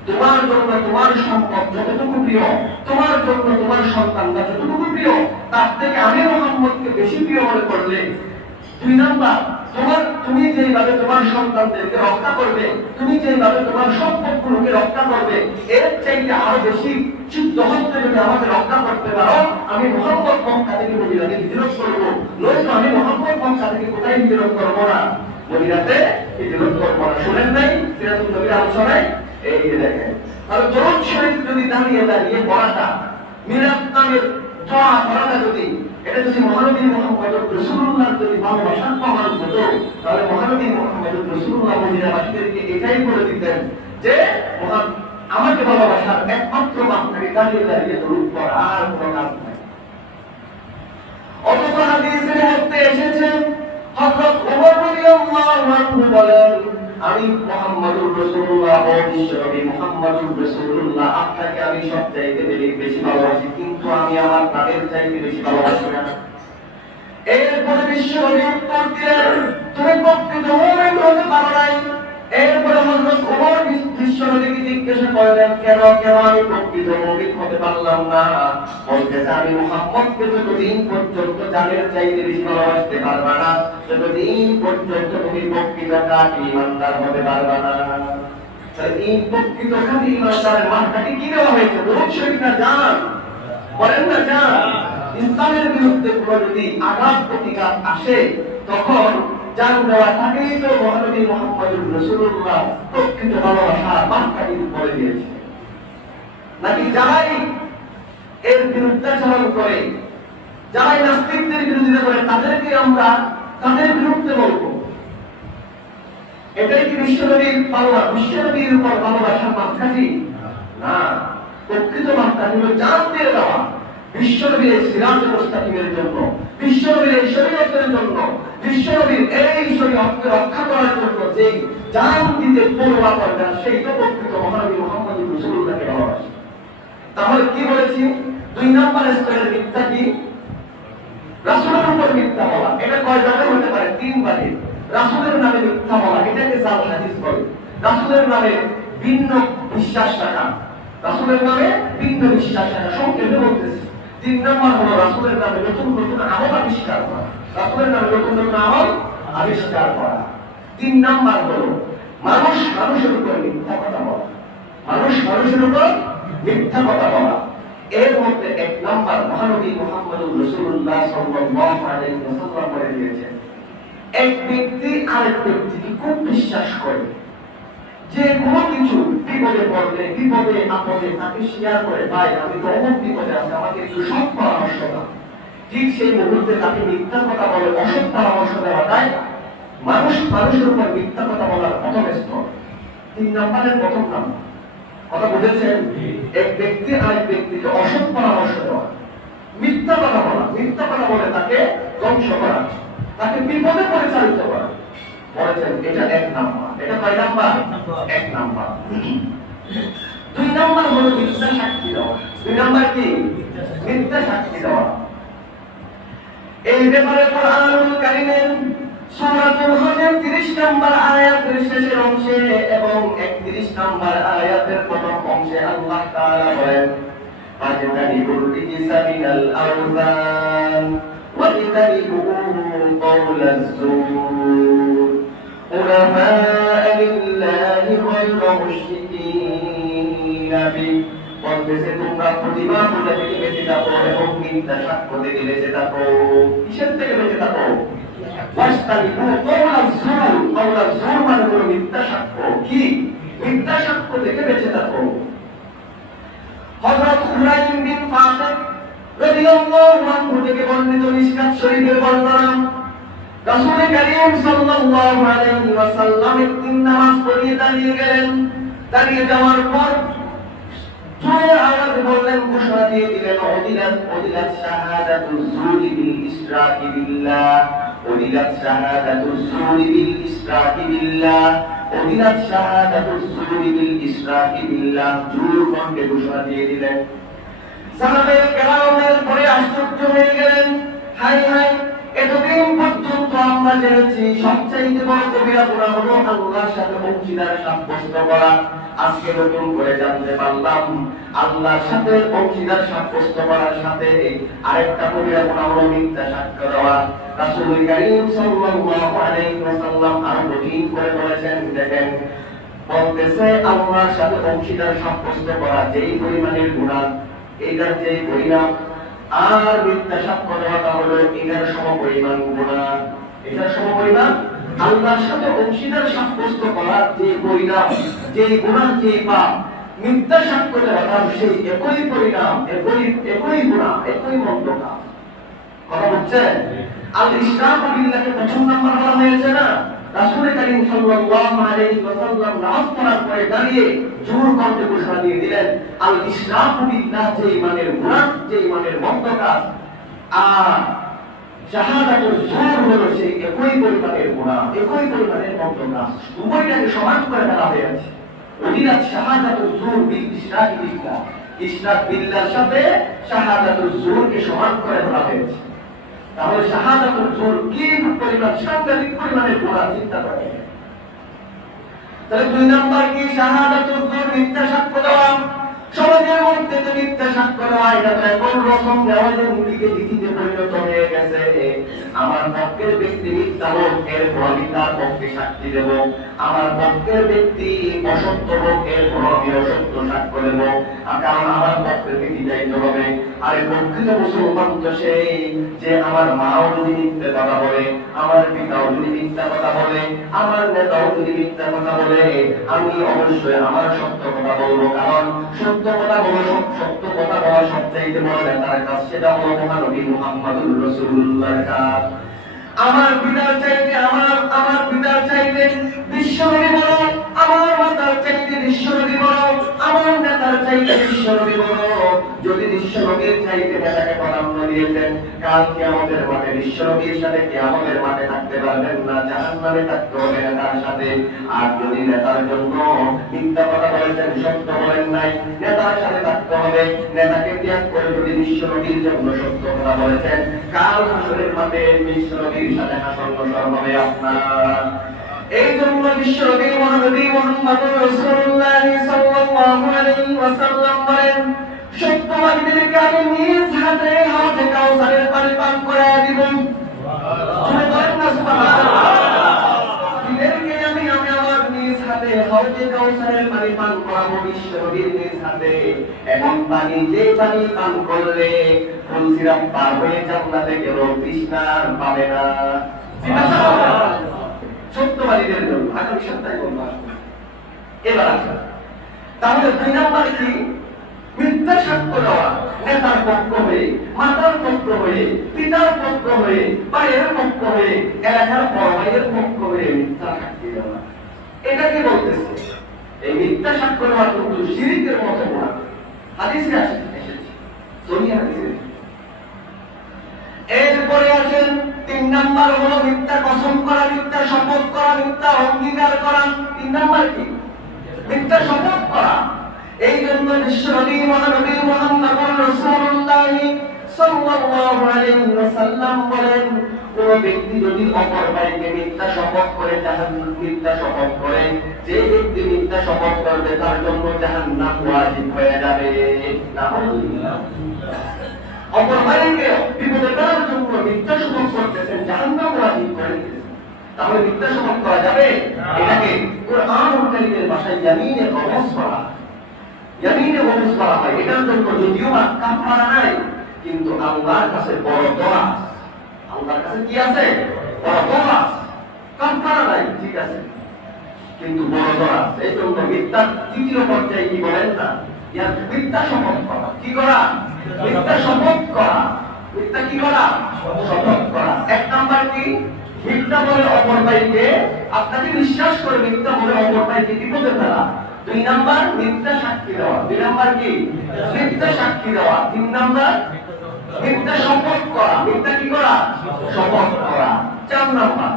তোমার জন্য তোমার সম্পদ যতটুকু প্রিয়, তোমার জন্য তোমার সন্তানরা যতটুকু প্রিয়, তার থেকে আমি মুহাম্মদকে বেশি প্রিয় মনে করলে, দুই নাম্বার তুমি যেভাবে তোমার সন্তানদেরকে রক্ষা করবে, তুমি যেভাবে তোমার সম্পদগুলোকে রক্ষা করবে, এর চাইতে আরো বেশি শুদ্ধ হস্তে যদি আমাকে রক্ষা করতে পারো, আমি মুহাম্মদ মক্কা থেকে মদিনাতে হিজরত করব। নয়তো আমি মুহাম্মদ মক্কা থেকে কোথায় হিজরত করব না? মদিনাতে হিজরত করব না। শুনেন নাই সিরাতুন নবীর আলোচনায়? এই যে দেখেন, আর দরুদ শরীফ যদি দাঁড়িয়ে দাঁড়িয়ে পড়াটা, মিলাদ নামের দোয়া পড়াটা যদি, এটা যদি মহানবী মুহাম্মদুর রাসূলুল্লাহর যদি ভালোবাসার প্রমাণ হতো, তাহলে মহানবী মুহাম্মদুর রাসূলুল্লাহ মদিনাবাসীদেরকে এটাই বলে দিতেন যে আমাকে ভালোবাসার একমাত্র মাত্রাকে দাঁড়িয়ে দাঁড়িয়ে দরুদ পড়া, আর কোনো কাজ নাই। অথচ হাদিসের মধ্যে এসেছে হযরত ওমর রাদিয়াল্লাহু আনহু বলেন, আমি মুহাম্মদুর রাসূলুল্লাহ ও বিশ্বনবী মুহাম্মদুর রাসূলুল্লাহ আপনাকে আমি সবচাইতে বেশি ভালোবাসি, কিন্তু আমি আমার তাদের চাইতে বেশি ভালোবাসি না। এরপরে বিশ্বনবী উত্তর দিলেন, তুমি প্রকৃত মুমিন হতে পারো নাই। এরপরে হযরত ওমর বিশ্বনবীকে জিজ্ঞাসা করলেন, কেন আমি প্রকৃত মুমিন হতে পারলাম না? বলতেছে, আমি মুহাম্মদকে যতদিন পর্যন্ত জানের চাইতে বেশি ভালোবাসতে পারবা না, ততদিন পর্যন্ত তুমি প্রকৃত খাঁটি ঈমানদার হতে পারবা না। এই প্রকৃত খাঁটি ঈমানদারের মানটাকে কি দেওয়া হয়েছে? দরুদ শরীফ না জান? বলেন না জান? ইসলামের বিরুদ্ধে কোনো যদি আঘাত প্রতিঘাত আসে, তখন জান দেওয়া থাকেই তো মহানবী মুহাম্মদুর রাসূলুল্লাহ প্রকৃত ভালোবাসার মানটাকে বলে দিয়েছে। নাকি যারাই এর বিরুদ্ধাচরণ করে, যারাই নাস্তিকদের বিরোধিতা করে, তাদেরকে আমরা তাদের বিরুদ্ধে বলবো? এটাই কি বিশ্বনবীর ভালোবাসা, বিশ্বনবীর উপর ভালোবাসার মাপকাঠি? না, প্রকৃত মাপকাঠি হলো জান দিয়ে দেওয়া বিশ্বনবীর এই সিরাজ মুস্তাকিমের জন্য, বিশ্বনবীর এই শরীয়তের জন্য, বিশ্ব বিশ্বনবীর এই শরীয়তকে রক্ষা করার জন্য যে জান দিতে পরোয়া করে না, সেই তো প্রকৃত মহানবী মুহাম্মদ রাসূলুল্লাহকে ভালোবাসে। তাহলে কি বলেছি? 2 নম্বর স্তরের মিথ্যা কি? রাসূলের উপর মিথ্যা বলা। এটা কয় ধরনের হতে পারে? 3 ভাগে। রাসূলের নামে মিথ্যা বলা, এটাকে জাল হাদিস বলে। রাসূলের নামে ভিন্ন বিশ্বাস রাখা, রাসূলের নামে ভিন্ন বিশ্বাস রাখা, সংক্ষেপে বলতেছি। 3 নম্বর হলো রাসূলের নামে নতুন নতুন আমল আবিষ্কার করা, রাসূলের নামে নতুন নতুন আমল আবিষ্কার করা। 3 নম্বর হলো মানুষ মানুষের উপর মিথ্যা কথা বলা, মানুষ মানুষের উপর মিথ্যা কথা বলা। এর মধ্যে 1 নম্বর মহানবী মুহাম্মদুর রাসূলুল্লাহ সাল্লাল্লাহু আলাইহি ওয়াসাল্লাম বলে দিয়েছেন, এক ব্যক্তি আরেক ব্যক্তিকে খুব বিশ্বাস করে, যে কোনো কিছু বিপদে পড়লে বিপদে আপদে তাকে শেয়ার করে, ভাই আমি তো অমুক বিপদে আছি, আমাকে একটু সৎ পরামর্শ দাও। ঠিক সেই মুহূর্তে তাকে মিথ্যা কথা বলে অসৎ পরামর্শ দেওয়াটাই মানুষ মানুষের উপর মিথ্যা কথা বলার প্রথম স্তর। 3 নম্বরের প্রথম নাম্বার কথা বুঝেছেন? এক ব্যক্তি আরেক ব্যক্তিকে অসৎ পরামর্শ দেওয়া, মিথ্যা কথা বলা, মিথ্যা কথা বলে তাকে ধ্বংস করা, তাকে বিপদে পরিচালিত করা, বলেছেন এটা 1 নাম্বার। এটা কয় নাম্বার? 1 নাম্বার। 2 নাম্বার হলো মিথ্যা সাক্ষী দেওয়া। 2 নাম্বার কি? মিথ্যা সাক্ষী দেওয়া। এই ব্যাপারে কোরআনুল কারীমের সূরাতুল হজের 30 নম্বর আয়াতের শেষের অংশে এবং 31 নম্বর আয়াতের প্রথম অংশে আল্লাহ তাআলা বলেন, ফাজতানিবুর রিজসা মিনাল আওযান ওয়া ইজতানিবু কওলাজ যুর উলাফা'a লিল্লাহি গায়রা মুশরিকিনা বি। বলতেছে তোমরা প্রতিমা পূজা থেকে বেঁচে থাকো এবং মিথ্যা সাক্ষ্য থেকে বেঁচে থাকো। কিসের থেকে বেঁচে থাকো? ওয়াস্তানিবু কওলাজ যুর। কওলাজ যুর মানে হলো মিথ্যা সাক্ষ্য। কি? মিথ্যা সাক্ষ্য থেকে বেঁচে থাকো। হযরত হুরাইম বিন ফাতিহ রাদিয়াল্লাহু আনহু থেকে বর্ণিত মিশকাত শরীফের বর্ণনা, রাসূল কারীম সাল্লাল্লাহু আলাইহি ওয়াসাল্লাম একদিন নামাজ পড়িয়ে দাঁড়িয়ে গেলেন। দাঁড়িয়ে যাওয়ার পর জোরে আওয়াজে বললেন, ঘোষণা দিয়ে দিলেন, উদিলাত শাহাদাতুজ যুরি বিল ইশরাকি বিল্লাহ, উদিলাত শাহাদাতুজ যুরি বিল ইশরাকি বিল্লাহ, উদিলাত শাহাদাতুজ যুরি বিল ইশরাকি বিল্লাহ। জোর কণ্ঠে ঘোষণা দিয়ে দিলেন। সাহাবায়ে কেরামের পরে আশ্চর্য হয়ে গেলেন, হায় হায়, এতদিন পর্যন্ত আমরা জেনেছি সবচাইতে বড় কবিরা গুনাহ হলো আল্লাহর সাথে অংশীদার সাব্যস্ত করা। আজকে নতুন করে জানতে পারলাম আল্লাহর সাথে অংশীদার সাব্যস্ত করার সাথে আরেকটা কবিরা গুনাহ হলো মিথ্যা সাক্ষ্য দেওয়া। রাসূল কারীম সাল্লাল্লাহু আলাইহি ওয়াসাল্লাম আরো কঠিন করে বলেছেন, দেখেন বলতেছে আল্লাহর সাথে অংশীদার সাব্যস্ত করা যেই পরিমাণের গুনাহ, এটার যে পরিণাম, আর মিথ্যা সাক্ষ্য দেওয়াটা হলো এটার সমপরিমাণ গুনাহ। এটার সমপরিমাণ আল্লাহর সাথে অংশীদার সাব্যস্ত করার যে পরিণাম, যে গুনাহ, যে পাপ, মিথ্যা সাক্ষ্য দেওয়াটা সেই একই পরিণাম, একই গুনাহ, একই মন্দ কাজ। কথা বুঝছেন? আল ইশরাকু বিল্লাহকে প্রথম নাম্বার বলা হয়েছে না? রাসূল কারীম সাল্লাল্লাহু আলাইহি ওয়াসাল্লাম নামাজ পড়ার পরে দাঁড়িয়ে জোর কণ্ঠে ঘোষণা দিয়ে দিলেন, আল ইশরাকু বিল্লাহ যে ইমানের গুনাহ, যে ইমানের মন্দ কাজ, আর শাহাদাতুল যুর হলো সেই একই পরিমাণের গুনাহ, একই পরিমাণের মন্দ কাজ। উভয়টাকে সমান করে ফেলা হয়েছে। উদিলাত শাহাদাতুল যুর বিল ইশরাকি বিল্লাহ, ইশরাক বিল্লাহর সাথে শাহাদাতুল যুরকে সমান করে ফেলা হয়েছে। তাহলে শাহাদাতুল যুর কি পরিমাণ, সাংঘাতিক পরিমাণের গুনাহ, চিন্তা করেন। তাহলে 2 নাম্বার কি? শাহাদাতুল যুর, মিথ্যা সাক্ষ্য দেওয়া। সমাজের মধ্যে যে মিথ্যা সাক্ষ্য দেওয়া, এটা তো এখন রসম দেওয়া যে মুখে লিখিতে পরিণত হয়ে গেছে। আমার পক্ষের ব্যক্তি মিথ্যা হোক, এরপর আমি তার পক্ষে সাক্ষী দেব। আমার পক্ষের ব্যক্তি অসত্য হোক, এরপর আমি অসত্য সাক্ষ্য দেব, কারণ আমার পক্ষের ব্যক্তি দায়িত্ব হবে। আরে প্রকৃত মুসলমান তো সেই যে আমার মাও যদি মিথ্যা কথা বলে, আমার পিতাও যদি মিথ্যা কথা বলে, আমার নেতাও যদি মিথ্যা কথা বলে, আমি অবশ্যই আমার সত্য কথা বলবো, কারণ সত্য কথা বলা সবচাইতে বড় নেতার কাজ, সেটা হলো মহানবী মুহাম্মদুর রাসূলুল্লাহর কাজ। আমার পিতার চাইতে আমার পিতার চাইতে বিশ্বনবী বড়, আমার মাতার চাইতে বিশ্বনবী বড়, আমার নেতার চাইতে বিশ্বনবী বলো, যদি বিশ্বনবীর চাইতে নেতাকে প্রাধান্য দিয়েছেন, কাল কিয়ামতের মাঠে বিশ্বনবীর সাথে কিয়ামতের মাঠে থাকতে পারবেন না, জাহান্নামে থাকতে হবে নেতার সাথে। আর যদি নেতার জন্য মিথ্যা কথা বলেছেন, সত্য বলেন নাই, নেতার সাথে থাকতে হবে। নেতাকে ত্যাগ করে যদি বিশ্বনবীর জন্য সত্য কথা বলেছেন, কাল হাসরের মাঠে বিশ্বনবীর সাথে হাসর নসর হবে আপনার। এই জন্য বিশ্বনবী মহানবী মুহাম্মদুর রাসূলুল্লাহ সাল্লাল্লাহু আলাইহি ওয়াসাল্লাম বলেন, সত্যবাদীদেরকে আমি নিজ হাতে হাওজে কাউসারের পানি পান করায় দিব। তুমি বলেন না সুবহানাল্লাহ। এদেরকে আমি আমার নিজ হাতে হাওজে কাউসারের পানি পান করাবো বিশ্বনবীর নিজ হাতে। এমন পানি, যে পানি পান করলে ফুল সিরাপ পার হয়ে জান্নাতে গেল, তৃষ্ণা পাবে না। সত্যবাদীদের জন্য আগামী সপ্তাহে বলবো। এবার আসুন, তাহলে 2 নাম্বার কি? মিথ্যা সাক্ষ্য দেওয়া, নেতার পক্ষ হয়ে, মাতার পক্ষ হয়ে, পিতার পক্ষ হয়ে, ভাইয়ের পক্ষ হয়ে, এলাকার বড় ভাইয়ের পক্ষ হয়ে মিথ্যা সাক্ষী দেওয়া। এটাকে বলতেছে এই মিথ্যা সাক্ষ্য দেওয়া কিন্তু শিরকের মতো গুনাহ। হাদিসে এসেছে, সহিহ হাদিসে। এরপরে আসেন 3 নাম্বার হলো মিথ্যা কসম করা, মিথ্যা শপথ করা, মিথ্যা অঙ্গীকার করা। 3 নাম্বার কি? মিথ্যা শপথ করা। এই জন্য বিশ্বনবী মহানবী মুহাম্মদুর রাসূলুল্লাহ সাল্লাল্লাহু আলাইহি ওয়াসাল্লাম বলেন, কোন ব্যক্তি যদি অপর ভাইকে মিথ্যা শপথ করে জাহান্নাম, মিথ্যা শপথ করে, যে ব্যক্তি মিথ্যা শপথ করবে তার জন্য জাহান্নাম ওয়াজিব হয়ে যাবে। নাউযুবিল্লাহ। অপর ভাইকে বিপদে ফেলার জন্য মিথ্যা শপথ করতেছেন, জাহান্নাম ওয়াজিব করে দিয়েছেন। তাহলে মিথ্যা শপথ করা যাবে? এটাকে কুরআনুল কারীমের ভাষায় ইয়ামিনে গমস বলা। ইয়ামিনে গমস বলা হয়। এটার জন্য যদিও কাফারা নাই, কিন্তু আল্লাহর কাছে বড় দোয়া। আল্লাহর কাছে কি আছে? বড় দোয়া। কাফারা নাই, ঠিক আছে, কিন্তু বড় দোয়া। এই জন্য মিথ্যা তৃতীয় পর্যায়ে কি বলেন না, ইয়ার মিথ্যা শপথ করা। কি করা? মিথ্যা শপথ করা। মিথ্যা কি করা? শপথ করা। 1 নাম্বার কি? মিথ্যা বলে অপর ভাইকে, আপনাকে বিশ্বাস করে মিথ্যা বলে অপর ভাইকে বিপদে ফেলা। 2 নাম্বার মিথ্যা সাক্ষী দেওয়া। 2 নাম্বার কি? মিথ্যা সাক্ষী দেওয়া। 3 নাম্বার মিথ্যা শপথ করা। মিথ্যা কি করা? শপথ করা। 4 নাম্বার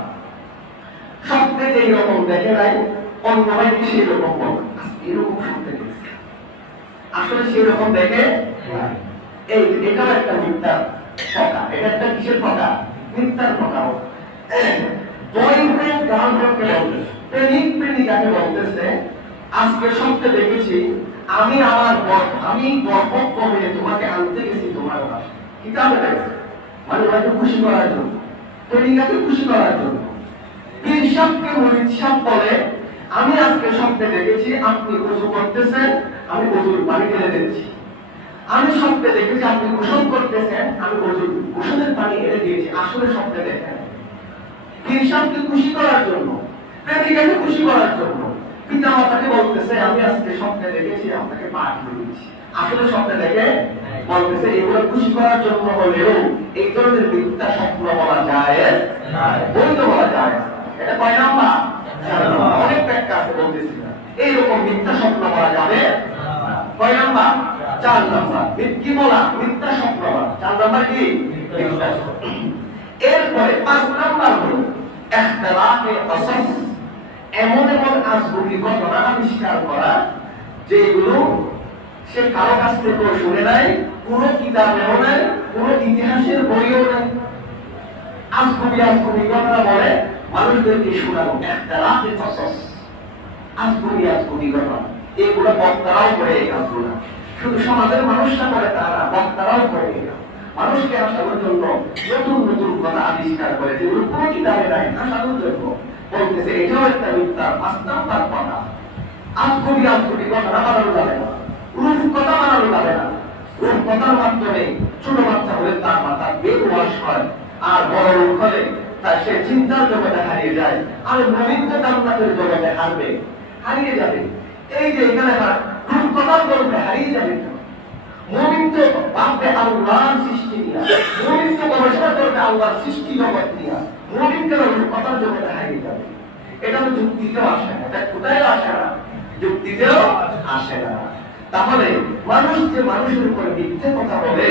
স্বপ্নে যেই রকম দেখে নাই, অন্য ভাইকে সেই রকম বলে, এরকম স্বপ্নে দেখছে, আসলে সেই রকম দেখে এই, এটাও একটা মিথ্যা কথা। এটা একটা কিসের কথা? মিথ্যার কথা। বয়ফ্রেন্ড গার্লফ্রেন্ডকে বলতেছে, প্রেমিক প্রেমিকাকে বলতেছে, আজকে স্বপ্নে দেখেছি আমি বরপক্ষ হয়ে তোমাকে আনতে গেছি তোমার বাসায়। কিতাবে দেখছে, মানে ওনাকে খুশি করার জন্য, প্রেমিকাকে খুশি করার জন্য। পীর সাহেবকে মুরিদ সাহেব বলে, আমি আজকে স্বপ্নে দেখেছি আপনি ওযু করতেছেন, আমি ওযুর পানি ঢেলে দিচ্ছি। আমি স্বপ্নে দেখেছি আপনি গোসল করতেছেন, আমি গোসলের পানি এনে দিয়েছি। আসলে স্বপ্নে দেখেন পীর সাহেবকে খুশি করার জন্য, প্রেমিকাকে খুশি করার জন্য পিতা মাতাকে বলতেছে, আমি আজকে স্বপ্নে দেখেছি আপনাকে পাঠ দিয়েছি। আসলে স্বপ্নে দেখে বলতেছে, এগুলো খুশি করার জন্য হলেও এই ধরনের মিথ্যা স্বপ্ন বলা যায় না, বৈধ বলা যায়। এটা কয় নাম্বার? 4 নাম্বার। অনেক ব্যাখ্যা আছে, বলতেছি না। এইরকম মিথ্যা স্বপ্ন বলা যাবে না। কয় নাম্বার? 4 নাম্বার। কি বলা? মিথ্যা স্বপ্ন বলা। 4 নাম্বার কি? মিথ্যা স্বপ্ন। এরপরে 5 নাম্বার হলো ইখতিলাফে কসস। এমন এমন আজগুবি ঘটনা আবিষ্কার করা যেগুলো সে কারো কাছ থেকে শুনে নাই, কোনো কিতাবেও নাই, কোনো ইতিহাসের বইও নাই। আজগুবি ঘটনা বলে মানুষদেরকে শোনানো, ইখতিলাফে কসস। আজগুবি ঘটনা এগুলো বক্তারাও করে, এই কাজগুলো শুধু সমাজের মানুষরা করে তারা, বক্তারাও করে। মানুষকে আসানোর জন্য নতুন নতুন কথা আবিষ্কার করে, যেগুলো কোনো কিতাবে নাই, আসানোর জন্য বলতেছে। এটাও একটা মিথ্যা। 5 নাম্বার কথা, আজগুবি কথা বানানো যাবে না, রূপ কথা বানানো যাবে না। রূপ কথার মাধ্যমে ছোট বাচ্চা হলে তার মাথা বের ওয়াশ হয়, আর বড় লোক হলে তার সে চিন্তার জগতে হারিয়ে যায়, আর নবীনকে জান্নাতের জগতে হারিয়ে যাবে। এই যে এখানে রূপ কথার জগতে হারিয়ে যাবে। মুমিন তো ভাববে আল্লাহর সৃষ্টি নিয়ে, মুমিন তো গবেষণা করবে আল্লাহর সৃষ্টি জগৎ নিয়ে, মুমিন কেন কথার জগতে হারিয়ে যাবে? এটা তো যুক্তিতেও আসে না, এটা কোথায় আসে না, যুক্তিতেও আসে না। তাহলে মানুষ যে মানুষের উপর মিথ্যে কথা বলে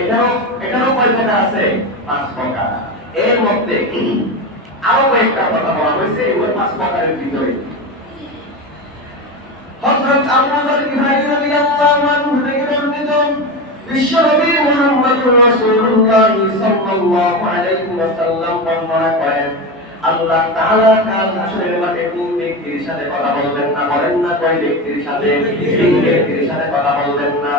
এটারও কয় টাকা আছে? 5 টাকা। এর মধ্যে আরো কয়েকটা কথা বলা হয়েছে ওই 5 টাকার ভিতরে। হযরত আবু যর গিফারী রাদিয়াল্লাহু আনহু থেকে বর্ণিত বিশ্বনবী মুহাম্মদুর রাসূলুল্লাহ সাল্লাল্লাহু আলাইহি ওয়াসাল্লাম বর্ণনা করেন, আল্লাহ তাআলা কাল হাসরের মাঠে 3 ব্যক্তির সাথে কথা বলবেন না। বলেন না কয় ব্যক্তির সাথে? 3 ব্যক্তির সাথে কথা বলবেন না।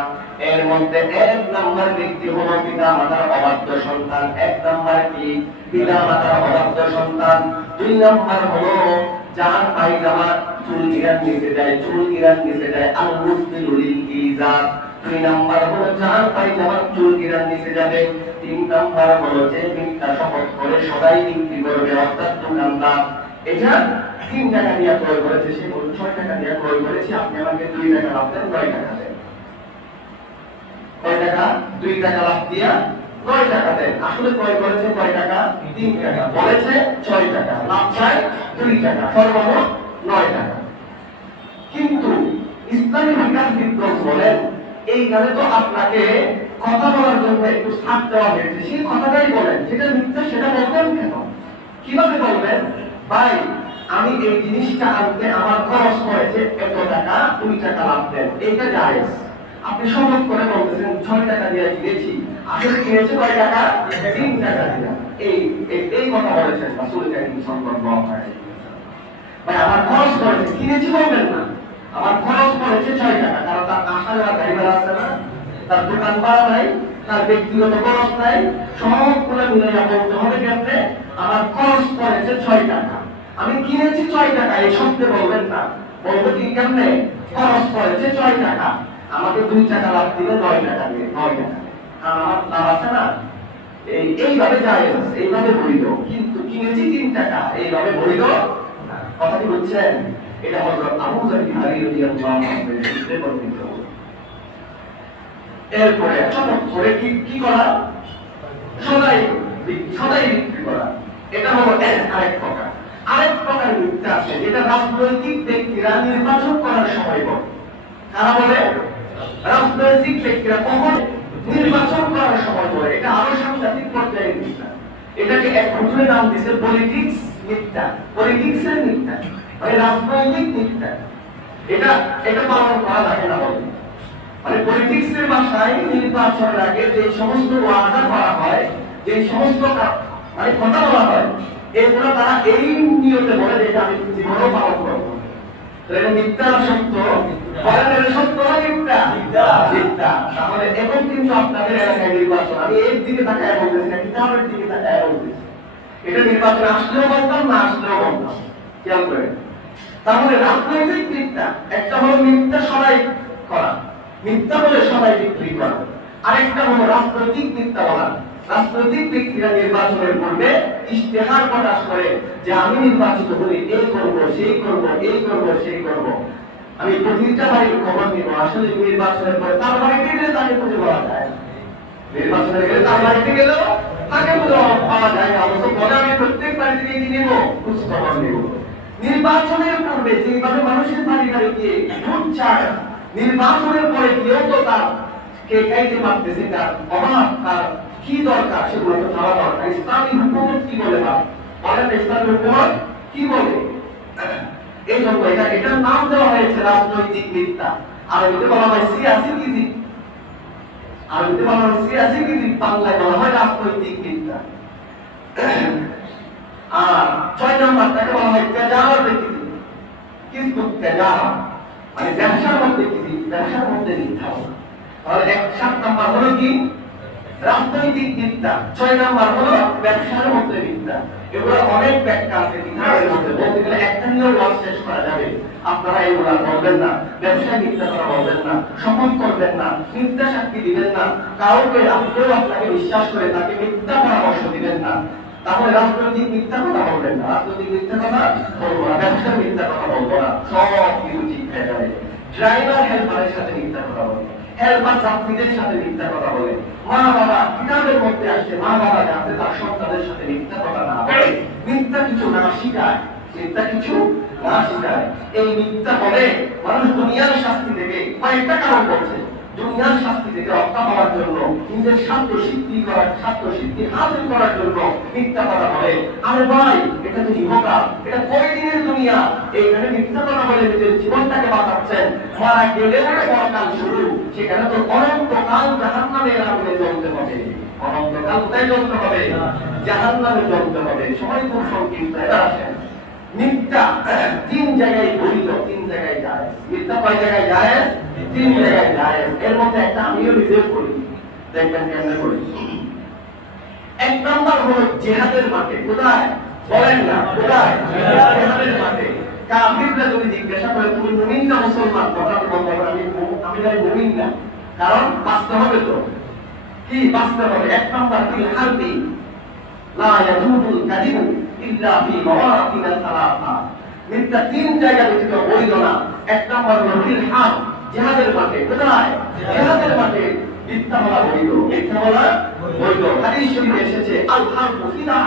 এর মধ্যে 1 নাম্বার ব্যক্তি হলো পিতা মাতার অবাধ্য সন্তান। 1 নাম্বার কি? পিতা মাতার অবাধ্য সন্তান। 2 নাম্বার হলো যার পায়জামা চুল গিরান নিচে যায়, চুল গিরান নিচে যায়, আল মুসবিলুল ইজার। 2 নাম্বার হলো যার পায়জামা চুল গিরান নিচে যাবে। 3 নাম্বার হলো যে মিথ্যা শপথ করে সদাই বিক্রি করবে, অর্থাৎ দোকানদার। এটা 3 টাকা দিয়ে ক্রয় করেছে, সে বলল 6 টাকা দিয়ে ক্রয় করেছি, আপনি আমাকে 2 টাকা লাভ দেন, 9 টাকা দেন। কয় টাকা? 2 টাকা লাভ দিয়া 9 টাকা দেন। আসলে ক্রয় করেছে কয় টাকা? 3 টাকা। বলেছে 6 টাকা, লাভ চাই 2 টাকা, সর্বমোট 9 টাকা। কিন্তু ইসলামী বিজ্ঞানবিদ বলেন এইখানে তো আপনাকে কথা বলার জন্য একটু ছাড় দেওয়া হয়েছে, সেই কথাটাই বলেন, যেটা মিথ্যা সেটা বলবেন কেন? কিভাবে বলবেন? ভাই আমি এই জিনিসটা আনতে আমার খরচ হয়েছে এত টাকা, 2 টাকা লাভ দেন, এইটা জায়েজ। আপনি শপথ করে বলতেছেন 6 টাকা দিয়ে কিনেছি, আসলে কিনেছে কয় টাকা? 3 টাকা দিয়ে। এই কথা বলেছেন রাসূল কারীম সাল্লাল্লাহু আলাইহি ওয়াসাল্লাম। ভাই আমার খরচ হয়েছে, কিনেছি বলবেন না, আমার খরচ হয়েছে 6 টাকা, কারণ তার আসা যাওয়া গাড়ি ভাড়া আছে না, তার দোকান ভাড়া নাই, তার ব্যক্তিগত খরচ নাই, সবগুলো মিলাইয়া বলতে হবে কেমনে? আমার খরচ পড়েছে 6 টাকা, আমি কিনেছি 6 টাকা, এই শব্দে বলবেন না, বলবো কি কেমনে? খরচ পড়েছে 6 টাকা, আমাকে 2 টাকা লাভ দিলে 9 টাকা দিয়ে, 9 টাকা, কারণ আমার লাভ আছে না। এইভাবে জায়েজ আছে, এইভাবে বৈধ। কিন্তু কিনেছি 3 টাকা, এইভাবে বৈধ না। কথা কি বুঝছেন? এটা হযরত আবু যর গিফারী রাদিয়াল্লাহু আনহু থেকে বর্ণিত। এরপরে শপথ করে কি করা? সদাই বিক্রি করা। এটা হলো আরেক প্রকার। আরেক প্রকার মিথ্যা আছে যেটা রাজনৈতিক ব্যক্তিরা নির্বাচন করার সময় বলে। কারা বলে? রাজনৈতিক ব্যক্তিরা কখন নির্বাচন করার সময় বলে। এটা আরো সাংঘাতিক পর্যায়ে মিথ্যা। এটাকে এক নতুন নাম দিয়েছে পলিটিক্স মিথ্যা। পলিটিক্সের মিথ্যা মানে রাজনৈতিক মিথ্যা। এটা পালন করা লাগে না বলে। মানে পলিটিক্সের ভাষায় নির্বাচনের আগে যে সমস্ত ওয়াদা করা হয়, যে সমস্ত মানে কথা বলা হয়, এগুলো তারা এই নিয়তে বলে যে আমি জীবনেও পালন করবো। এটা মিথ্যা সত্য, বলেন সত্য না মিথ্যা? মিথ্যা। তাহলে এখন কিন্তু আপনাদের এলাকায় নির্বাচন, আমি এর দিকে তাকায় বলতেছি না, কিতাবের দিকে তাকায় বলতেছি। এটা নির্বাচন আসলেও বলতাম, না আসলেও বলতাম, খেয়াল করে। তাহলে রাজনৈতিক মিথ্যা একটা হলো মিথ্যা সদাই করা, মিথ্যা বলে সদাই বিক্রি করা। আরেকটা হলো রাজনৈতিক মিথ্যা বলা। রাজনৈতিক ব্যক্তিরা নির্বাচনের পূর্বে ইশতেহার প্রকাশ করে যে আমি নির্বাচিত হলে এই করব, সেই করব, এই করব, সেই করব, আমি প্রতিটা বাড়ির খবর নিব। আসলে নির্বাচনের পরে তার বাড়িতে গেলে তাকে খুঁজে পাওয়া যায়, নির্বাচনে গেলে তার বাড়িতে গেলেও তাকে খুঁজে পাওয়া যায় না। অবশ্য বলে আমি প্রত্যেক বাড়ি থেকে কি নিব? খোঁজ খবর নিব। নির্বাচনের পূর্বে যেভাবে মানুষের বাড়ি বাড়ি গিয়ে ভোট চায়, নির্বাচনের পরে গিয়েও তো তার কে খাইতে পারতেছে, তার অভাব, তার কি দরকার সেগুলো তো ভাবা দরকার। ইসলামী হুকুমত কি বলে? বলেন ইসলামী হুকুমত কি বলে? এই জন্য এটার নাম দেওয়া হয়েছে রাজনৈতিক মিথ্যা। আরবিতে বলা হয় সিয়াসি কিজিব, আরবিতে বলা হয় সিয়াসি কিজিব, বাংলায় বলা হয় রাজনৈতিক মিথ্যা। আর 6 নম্বরটাকে বলা হয় তেজারত কিজিব, কিসবুত তেজারত মানে ব্যবসার মধ্যে কিজিব, ব্যবসার মধ্যে মিথ্যা বলা। তাহলে 7 নম্বর হলো কি? রাজনৈতিক মিথ্যা। 6 নম্বর হলো ব্যবসার মধ্যে মিথ্যা। এগুলো অনেক ব্যাখ্যা আছে কিতাবের মধ্যে, বলতে গেলে একটা নিয়েও ওয়াজ শেষ করা যাবে। আপনারা এগুলা বলবেন না, ব্যবসায় মিথ্যা কথা বলবেন না, শপথ করবেন না, মিথ্যা সাক্ষী দিবেন না, কাউকে কেউ আপনাকে বিশ্বাস করে তাকে মিথ্যা পরামর্শ দিবেন না। তাহলে রাজনৈতিক মিথ্যা কথা বলবেন না, রাজনৈতিক মিথ্যা কথা বলবো না, ব্যবসার মিথ্যা কথা বলবো না, সব কিছু ঠিক হয়ে যাবে। ড্রাইভার হেল্পারের সাথে মিথ্যা কথা বলবো, হেল্পার যাত্রীদের সাথে মিথ্যা কথা বলে, মা বাবা কিতাবের মধ্যে আসছে মা বাবা যাতে তার সন্তানের সাথে মিথ্যা কথা না বলে, মিথ্যা কিছু না শিখায়, মিথ্যা কিছু না শেখায়। এই মিথ্যা বলে মানুষ দুনিয়ার শাস্তি থেকে কয়েকটা কারণ করছে। দুনিয়ার শাস্তি থেকে রক্ষা পাওয়ার জন্য, নিজের স্বার্থ সিদ্ধি হাসিল করার জন্য মিথ্যা কথা বলে। আরে ভাই, এটা তো ইহকাল, এটা কয়দিনের দুনিয়া, এইখানে মিথ্যা কথা বলে নিজের জীবনটাকে বাঁচাচ্ছেন। মারা গেলেও পরকাল শুরু, সেখানে তো অনন্তকাল জাহান্নামের আগুনে জ্বলতে হবে। অনন্তকাল কোথায় জ্বলতে হবে? জাহান্নামে জ্বলতে হবে। সময় খুব সংক্ষিপ্ত। এবার আসেন, মিথ্যা তিন জায়গায় বৈধ, তিন জায়গায় যায়। মিথ্যা কয় জায়গায় যায়? তিন জায়গায় যায়। এর মধ্যে একটা আমিও রিজার্ভ করি, দেখবেন কেমনে করি। এক নম্বর হলো জিহাদের মাঠে। কোথায় বলেন না? কোথায়? জিহাদের মাঠে। কাফিররা যদি জিজ্ঞাসা করে তুমি মুমিন না মুসলমান, কথা বলতে হবে আমি মুমিন না, কারণ বাঁচতে হবে তো। কি বাঁচতে হবে? এক নম্বর ফিল হারবি লা ইয়াজুজুল কাযিবু ইল্লা ফি মাওয়াতিন সালাসা। মিথ্যা তিন জায়গা ব্যতীত বৈধ না। এক নম্বর হলো ফিল হারব, জিহাদের মাঠে। কোথায়? জিহাদের মাঠে মিথ্যা বলা বৈধ, মিথ্যা বলা বৈধ। হাদিস শরীফে এসেছে আল হারবু ফিদা,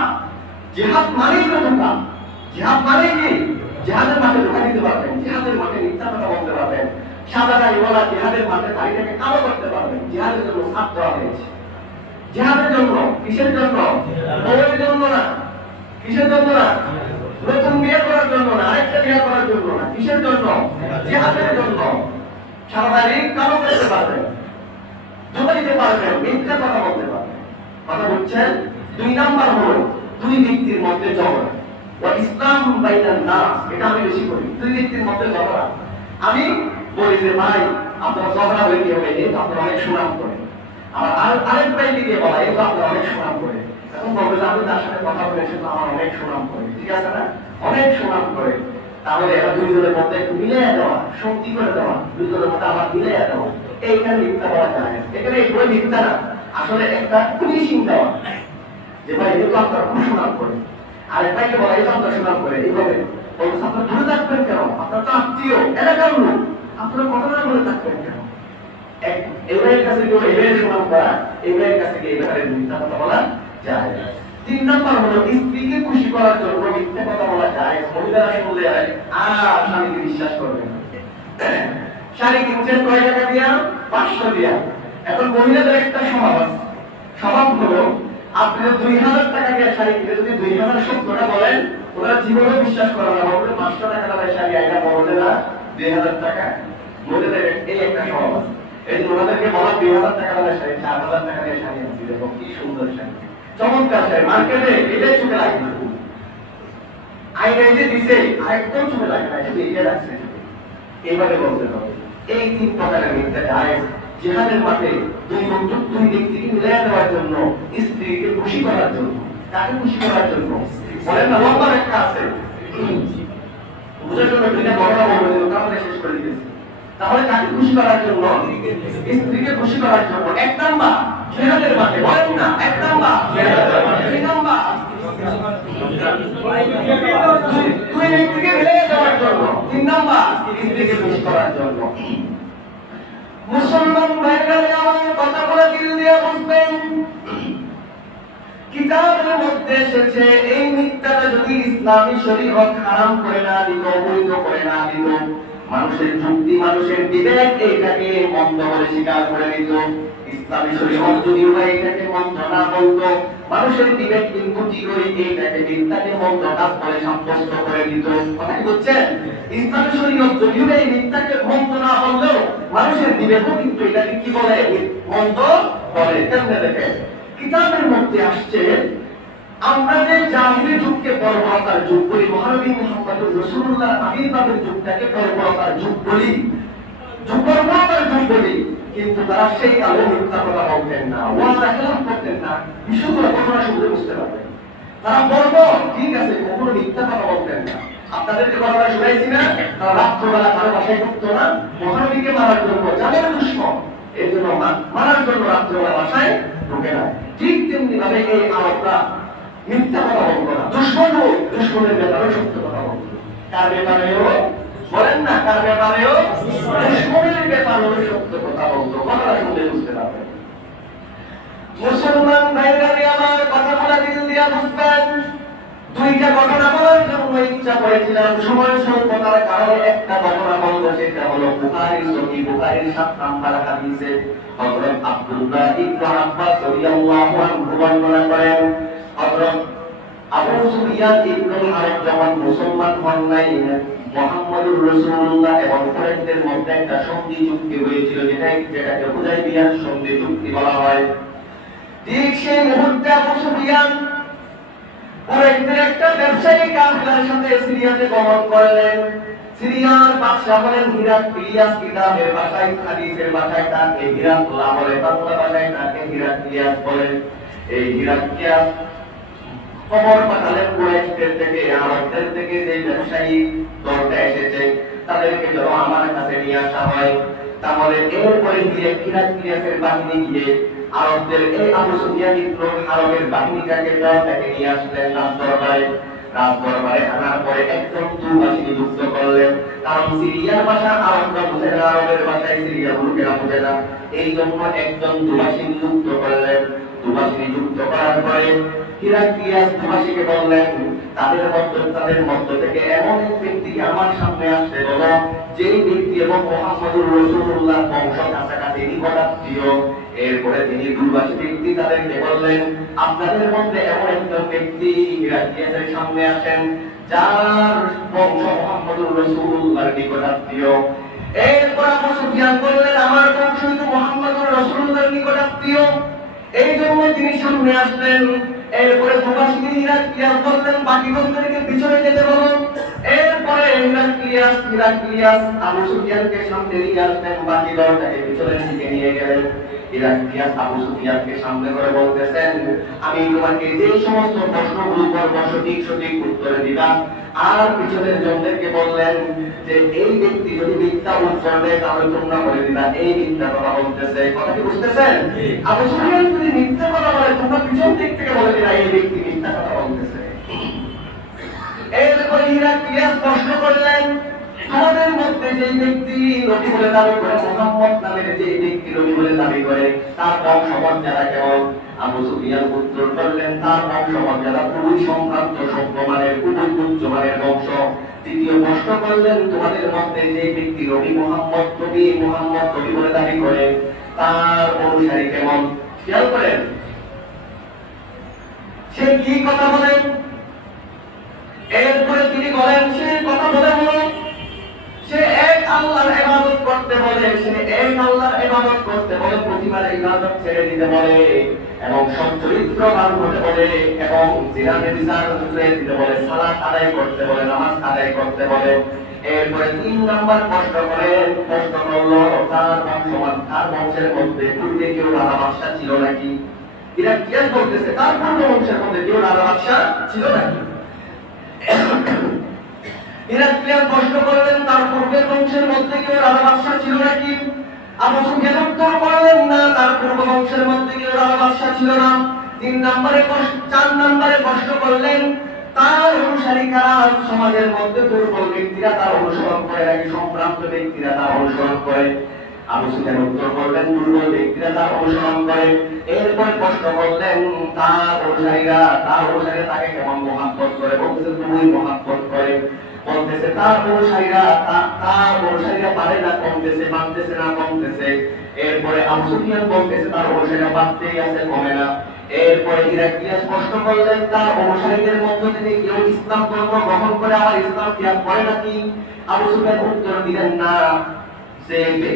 জিহাদ মানেই তো ধোঁকা। জিহাদ মানে কি? জিহাদের মাঠে ধোঁকা দিতে পারবেন, জিহাদের মাঠে মিথ্যা কথা বলতে পারবেন, সাদা গাড়িওয়ালা জিহাদের মাঠে গাড়িটাকে কালো করতে পারবেন। জিহাদের জন্য সাথ দেওয়া হয়েছে। জিহাদের জন্য, কিসের জন্য? বউয়ের জন্য না। কিসের জন্য না? নতুন বিয়ে করার জন্য না, আরেকটা বিয়ে করার জন্য না। কিসের জন্য? জিহাদের জন্য। সারা গাড়ি কালো করতে পারবেন, ধোঁকা দিতে পারবেন, মিথ্যা কথা বলতে পারবেন। কথা বলছেন? দুই নাম্বার হলো দুই ব্যক্তির মধ্যে ঝগড়া। ইসলাম বাইনান নাস, এটা আমি বেশি করি। দুই ব্যক্তির মধ্যে ঝগড়া, আমি বলি যে ভাই আপনার ঝগড়া হয়ে গিয়ে হবে, এই তো আপনার অনেক সুনাম করে। আরেক ভাই দিকে বলা, এই তো আপনার অনেক সুনাম করে। এখন বলবে যে আমি তার সাথে কথা বলেছি তো আমার অনেক সুনাম করে। ঠিক আছে না? অনেক সুনাম করে। তাহলে এরা দুইজনের মধ্যে একটু মিলিয়ে দেওয়া, শক্তি করে দেওয়া, দুইজনের মধ্যে আবার মিলিয়ে দেওয়া, এইখানে মিথ্যা বলা যায়। এখানে এগুলো মিথ্যা না, আসলে একটা ফিনিশিং দেওয়া যে ভাই এই তো আপনার খুব সুনাম করে। আরেক ভাইকে বলা এই তো আপনার সুনাম করে। এইভাবে বলছে আপনার দূরে থাকবেন কেন? আপনার তো আত্মীয়, এলাকার লোক, আপনার কথা না বলে থাকবেন কেন? এবারের কাছে কেউ এবারে সুনাম করা, এবারের কাছে গিয়ে এবারে মিথ্যা কথা বলা যায়। তিন নম্বর হলো স্ত্রীকে খুশি করার জন্য মিথ্যা কথা বলা যায়। মহিলারা শুনলে স্বামীকে বিশ্বাস করবেন। শাড়ি কিনছেন কয় টাকা দিয়া? 500 দিয়া। এখন মহিলাদের একটা স্বভাব আছে, স্বভাব হলো আপনি 2000 টাকা দিয়ে শাড়ি কিনে যদি 2070 বলেন, ওরা জীবনে বিশ্বাস করে না। বলবে 500 টাকা দামের শাড়ি আইনা বলবে না 2000 টাকা। মহিলাদের এই একটা স্বভাব আছে। এই যে ওনাদেরকে বলা 2000 টাকা দামের শাড়ি, 4000 টাকা দিয়ে শাড়ি আনছি, দেখো কি সুন্দর শাড়ি, চমৎকার শাড়ি, মার্কেটে এটাই চোখে লাগে। আইনা যে দিছে আরেকটাও চোখে লাগে না, শুধু এটা রাখছে। এইভাবে বলতে হবে। এই তিন প্রকারের মিথ্যা জায়েজ। জিহাদের মাঠে দুই ব্যক্তিকে মিলিয়ে দেওয়ার জন্য, স্ত্রীকে খুশি করার জন্য। কাকে খুশি করার জন্য? বলেন না, লম্বা একটা আছে বুঝার জন্য দুইটা ঘটনা বলবো, তাহলে শেষ করে দিয়েছি। তাহলে কাকে খুশি করার জন্য? স্ত্রীকে খুশি করার জন্য। এক নাম্বার জিহাদের মাঠে, বলেন না, এক নাম্বার। দুই নাম্বার দুই ব্যক্তিকে মিলিয়ে দেওয়ার জন্য। তিন নাম্বার স্ত্রীকে খুশি করার জন্য। মুসলমান ভাইরা আমার কথা বলে দিল দিয়ে বুঝবেন, কিতাবের মধ্যে এসেছে এই মিথ্যাটা যদি ইসলামী শরীয়ত হারাম করে না দিত, বৈধ করে না দিত, মানুষের যুক্তি, মানুষের বিবেক এইটাকে মন্দ বলে স্বীকার করে নিত। ইসলামী শরীয়ত যদি এটাকে মন্দ না বলতো, মানুষের বিবেক কিন্তু ঠিকই এইটাকে মিথ্যাকে মন্দ কাজ বলে সাব্যস্ত করে দিত। কথা কি বুঝছেন? ইসলামী শরীয়ত যদিও এই মিথ্যাকে মন্দ না বললেও মানুষের বিবেকও কিন্তু এটাকে কি বলে? মন্দ বলে। কেমনে দেখেন, কিতাবের মধ্যে আসছে আমরা যে জাহিলি যুগকে বর্বরতার যুগ বলি, মহানবী মুহাম্মদুর রাসূলুল্লাহ আবির্ভাবের যুগটাকে বর্বরতার যুগ বলি, বর্বরতার যুগ বলি, কিন্তু তারা সেই কালে মিথ্যা কথা বলতেন না, ওয়াদা খেলাফ করতেন না। বিশুদ্ধ ঘটনা শুনলে বুঝতে পারবেন তারা বর্বর, ঠিক আছে, কখনো মিথ্যা কথা বলতেন না। আপনাদেরকে কথা শুনাইছি না, তারা রাত্রবেলা কারো বাসায় ঢুকতো না, মহানবীকে মারার জন্য, জানের দুশমন, এই জন্য মারার জন্য রাত্রবেলা বাসায় ঢুকে না। ঠিক তেমনি ভাবে এই আরবরা মিথ্যা কথা বলতো না। দুশমনের ব্যাপারে সত্য কথা বলতো। কার ব্যাপারেও? বলেন না, কার ব্যাপারেও? দুশমনের ব্যাপারেও সত্য কথা বলতো। কথাটা শুনলে বুঝতে পারবেন। মুসলমান ভাইরা আমার কথা বলা দিল দিয়া বুঝবেন, দুইটা ঘটনা বলার জন্য ইচ্ছা করেছিলাম, সময় স্বল্পতার কারণে একটা ঘটনা বলবো, সেটা হলো বুখারীর সহিহ বুখারীর 7 নাম্বার হাদিসে হযরত আব্দুল্লাহ ইবনে আব্বাস রাদিয়াল্লাহু আনহু বর্ণনা করেন, হযরত আবু সুফিয়ান ইবনুল হারব যখন মুসলমান হন নাই, মুহাম্মদুর রাসূলুল্লাহ এবং কুরাইশদের মধ্যে একটা সন্ধি চুক্তি হয়েছিল, যেটাকে হুদায়বিয়ার সন্ধি চুক্তি বলা হয়। ঠিক সেই মুহূর্তে আবু সুফিয়ান কুরাইশদের একটা ব্যবসায়ী কাফেলার সাথে সিরিয়াতে গমন করলেন। সিরিয়ার বাদশা হলেন হিরাক্লিয়াস, কিতাবের ভাষায় হাদিসের ভাষায় তাকে হিরাক্লা বলে, বাংলা ভাষায় তাকে হিরাক্লিয়াস বলে। এই হিরাক্লিয়াস খবর পাঠালেন কুরাইশদের থেকে, আরবদের থেকে যে ব্যবসায়ী দলটা এসেছে তাদেরকে যেন আমার কাছে নিয়ে আসা হয়। তাহলে এরপরে হিরাক্লিয়াসের বাহিনী গিয়ে আরবদের এই আবু সুফিয়ান ইবনে হারবের বাহিনীটাকে দলটাকে নিয়ে আসলেন রাজদরবারে আনার পরে একজন দুভাষী নিযুক্ত করলেন, কারণ সিরিয়ার ভাষা আরবরা বুঝে না, আরবের ভাষায় সিরিয়ার লোকেরা বুঝে না, এই জন্য একজন দুভাষী নিযুক্ত করলেন। দুভাষী নিযুক্ত করার পরে হিরাক্লিয়াস দুভাষীকে বললেন, তাদের মধ্য থেকে এমন এক ব্যক্তিকে আমার সামনে আসতে বলো, যেই ব্যক্তি এবং মুহাম্মদুর রাসূলুল্লাহ বংশ কাছাকাছি নিকটাত্মীয়। এরপরে তিনি দুভাষী ব্যক্তি তাদেরকে বললেন, আপনাদের মধ্যে এমন একজন ব্যক্তি হিরাক্লিয়াসের সামনে আসেন যার বংশ মুহাম্মদুর রাসূলুল্লাহর নিকটাত্মীয়। এরপর আবু সুফিয়ান বললেন, আমার বংশ তো মুহাম্মদুর রাসূলুল্লাহর নিকটাত্মীয়, এই জন্য তিনি সামনে আসলেন। এরপরে দুভাষী হিরাক্লিয়াস বললেন, বাকি লোকদেরকে পিছনে যেতে বলুন। এরপরে হিরাক্লিয়াস আবু সুফিয়ানকে সামনে নিয়ে আসলেন, বাকি দলটাকে পিছনের দিকে নিয়ে গেলেন। হিরাক্লিয়াস আবু সুফিয়ানকে সামনে করে বলতেছেন, আমি তোমাকে যে সমস্ত প্রশ্নগুলো করব সঠিক উত্তর দিবা। আর পিছনের জনদেরকে বললেন যে এই ব্যক্তি যদি মিথ্যা উত্তর দেয় তাহলে তোমরা বলে দিবা এই মিথ্যা কথা বলতেছে। কথা কি বুঝতেছেন? আবু সুফিয়ান যদি মিথ্যা কথা বলে তোমরা পিছন দিক থেকে বলে দিবা এই ব্যক্তি মিথ্যা কথা বলতেছে। এরপরে হিরাক্লিয়াস প্রশ্ন করলেন, তোমাদের মধ্যে যে ব্যক্তি নবী বলে দাবি করে, মুহাম্মদ নামের যে ব্যক্তি নবী বলে দাবি করে, তার বংশমর্যাদা কেমন? আবু সুফিয়ান উত্তর করলেন, তার বংশমর্যাদা খুবই সম্ভ্রান্ত সভ্যমানের, খুবই উচ্চমানের বংশ। দ্বিতীয় প্রশ্ন করলেন, তোমাদের মধ্যে যে ব্যক্তি মুহাম্মদ নবী বলে দাবি করে, তার অনুসারী কেমন? খেয়াল করেন সে কি কথা বলেন। এরপরে তিনি বলেন, সে কথা বলে হলো সে এক আল্লাহর ইবাদত করতে বলে, প্রতিমার ইবাদত ছেড়ে দিতে বলে, এবং সচ্চরিত্রবান হতে বলে, এবং জিনা-ব্যভিচার ছেড়ে দিতে বলে, সালাত আদায় করতে বলে, নামাজ আদায় করতে বলে। এরপরে 3 নাম্বার প্রশ্ন করলো, তার বংশের মধ্যে পূর্বে কেউ রাজা বাদশা ছিল নাকি? এরা কি বলতেছে, তার পূর্ব বংশের মধ্যে কেউ রাজা বাদশা ছিল নাকি? হিরাক্লিয়াস প্রশ্ন করলেন, তার পূর্বের বংশের মধ্যে কেউ রাজা বাদশা ছিল নাকি? আবু সুফিয়ান উত্তর করলেন, না, তার পূর্ব বংশের মধ্যে কেউ রাজা বাদশা ছিল না। 4 নম্বরে প্রশ্ন করলেন, তার অনুসারী কারা? সমাজের মধ্যে দুর্বল ব্যক্তিরা তার অনুসরণ করে নাকি সম্ভ্রান্ত ব্যক্তিরা তার অনুসরণ করে? আবু সুফিয়ান উত্তর করলেন, দুর্বল ব্যক্তিরা তার অনুসরণ করে। এরপর প্রশ্ন করলেন, তার অনুসারীরা তাকে কেমন মহাব্বত করে? বলতেছে খুবই মহাব্বত করে। বলতেছে তার অনুসারীরা পারে না কমতেছে, মানতেছে না কমতেছে। এরপরে আবু সুফিয়ান বলতেছে তার অনুসারীরা বাড়তেই আছে, কমে না। এরপরে হিরাক্লিয়াস প্রশ্ন করলেন, তার অনুসারীদের মধ্যে থেকে কেউ ইসলাম ধর্ম গ্রহণ করে আবার ইসলাম ত্যাগ করে নাকি? আবু সুফিয়ান উত্তর দিলেন, না,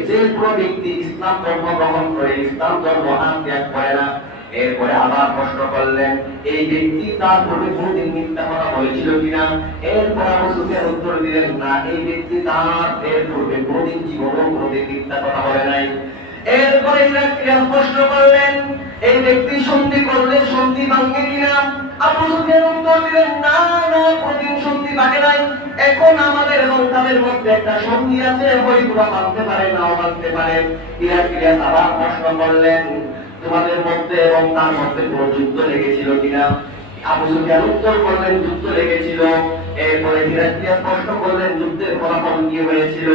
যে কোনো ব্যক্তি ইসলাম ধর্ম গ্রহণ করে ইসলাম ধর্ম আর ত্যাগ করে না। এরপরে আবার প্রশ্ন করলেন, এই ব্যক্তি তার পূর্বে কোনদিন মিথ্যা কথা বলেছিল কিনা? এরপর আবু সুফিয়ান উত্তর দিলেন, না, এই ব্যক্তি তার পূর্বে কোনদিন জীবনেও কোনদিন মিথ্যা কথা বলে নাই। এরপরে হিরাক্লিয়াস প্রশ্ন করলেন, এই ব্যক্তি সন্ধি করলে সন্ধি ভাঙে কিনা? আবু সুফিয়ান উত্তর দিলেন, না, কোনদিন সন্ধি ভাঙে নাই। এখন আমাদের এবং তাদের মধ্যে একটা সন্ধি আছে, হয়তো ভাঙতে পারে, নাও ভাঙতে পারে। হিরাক্লিয়াস আবার প্রশ্ন করলেন, তোমাদের মধ্যে এবং তার মধ্যে কোন যুদ্ধ লেগেছিল কিনা? আবু সুফিয়ান উত্তর করলেন, যুদ্ধ লেগেছিল। এরপরে হিরাক্লিয়াস প্রশ্ন করলেন, যুদ্ধের ফলাফল কি হয়েছিল?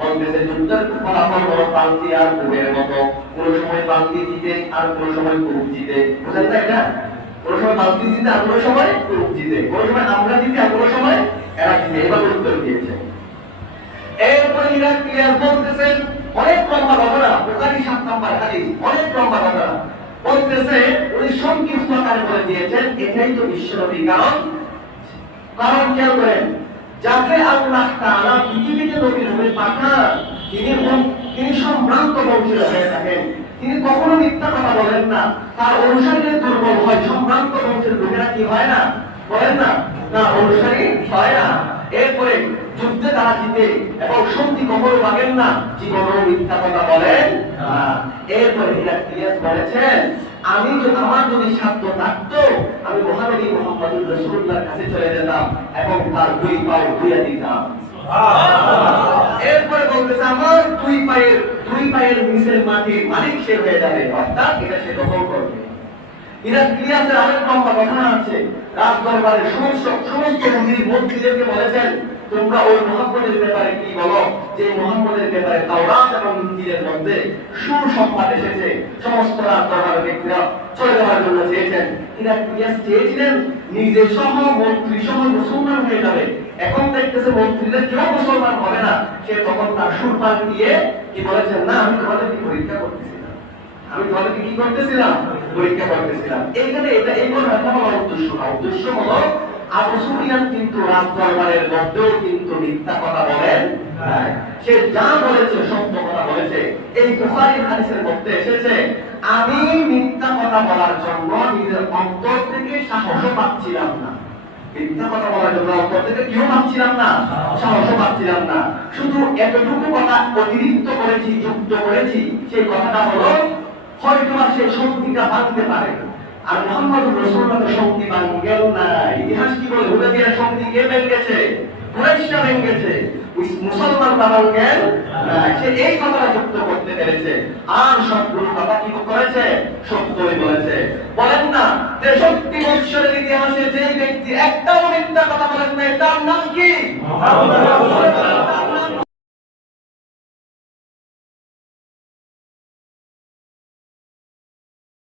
বলতেছে, যুদ্ধের ফলাফল হলো পাল্টি আর কুবের মতো, কোন সময় পাল্টি জিতে আর কোন সময় কুব জিতে। বুঝলেন না এটা? কোন সময় পাল্টি জিতে আর কোন সময় কুব জিতে, কোন সময় আমরা জিতে আর কোন সময় তিনি এভাবে উত্তর দিয়েছেন। এরপরে হিরাক্লিয়াস বলতেছেন অনেক লম্বা ঘটনা, বুখারী 7 নম্বর হাদিস, অনেক লম্বা ঘটনা বলতেছে, উনি সংক্ষিপ্ত আকারে বলে দিয়েছেন এটাই তো বিশ্বনবী। কারণ কেউ করেন যাকে আল্লাহ তাআলা পৃথিবীতে নবী রূপে পাঠান তিনি সম্ভ্রান্ত বংশের হয়ে থাকেন, তিনি কখনো মিথ্যা কথা বলেন না, তার অনুসারীদের দুর্বল হয়। সম্ভ্রান্ত বংশের লোকেরা কি হয় না, বলেন না, না অনুসারী হয় না। এরপরে যুদ্ধে তারা জিতে এবং শক্তি কখনো ভাগেন না, জীবনেও মিথ্যা কথা বলেন না। এরপরে হিরাক্লিয়াস বলেছেন আমি আমার যদি সাধ্য থাকতো আমি মহানবী মুহাম্মদুর রাসূলুল্লাহর কাছে চলে যেতাম এবং তার 2 পাও ধুইয়া দিতাম। এরপরে বলতেছে আমার 2 পায়ের নিচের মাটির মালিক সে হয়ে যাবে, অর্থাৎ এটা সে দখল করবে। হিরাক্লিয়াসের আরেক লম্বা ঘটনা আছে, রাজ দরবারের সমস্ত মন্ত্রীদেরকে বলেছেন তোমরা ওই মুহাম্মদের ব্যাপারে কি বলো, যে মুহাম্মদের ব্যাপারে তাওরাত এবং ইনজিলের মধ্যে সুসংবাদ এসেছে। সমস্ত রাজ দরবারের ব্যক্তিরা চলে যাওয়ার জন্য চেয়েছেন। হিরাক্লিয়াস চেয়েছিলেন নিজে সহ মন্ত্রী সহ মুসলমান হয়ে যাবে। এখন দেখতেছে মন্ত্রীদের কেউ মুসলমান হবে না, সে তখন তার সুরপান দিয়ে কি বলেছেন, না আমি তোমাদেরকে পরীক্ষা করতেছিলাম, আমি তোমাদেরকে কি করতেছিলাম, পরীক্ষা করতেছিলাম। এইখানে এটা এই কোন একটা বড় উদ্দেশ্য না, উদ্দেশ্য হলো আবু সুফিয়ান কিন্তু রাজ দরবারের মধ্যেও কিন্তু মিথ্যা কথা বলেন নাই, সে যা বলেছে সত্য কথা বলেছে। এই বুখারী হাদিসের মধ্যে এসেছে আমি মিথ্যা কথা বলার জন্য নিজের অন্তর থেকে সাহসও পাচ্ছিলাম না, মিথ্যা কথা বলার জন্য অন্তর থেকে কেউ পাচ্ছিলাম না, সাহসও পাচ্ছিলাম না। শুধু এতটুকু কথা অতিরিক্ত করেছি, যুক্ত করেছি, সেই কথাটা হলো হয়তো সে শক্তিটা ভাঙতে পারে। আর মুহাম্মদুর রাসূলুল্লাহর শক্তি ভাঙেন না। ইতিহাস কি বলে, হুদায়বিয়ার শক্তি কে ভেঙেছে, কুরাইশরা ভেঙেছে, মুসলমান ভাঙেন না। সে এই কথাটা যুক্ত করতে পেরেছে, আর সবগুলো কথা কি করেছে, সত্যই বলেছে। বলেন না 63 বছরের ইতিহাসে যে ব্যক্তি একটাও মিথ্যা কথা বলেন না, তার নাম কি? মুহাম্মদ রাসূলুল্লাহ।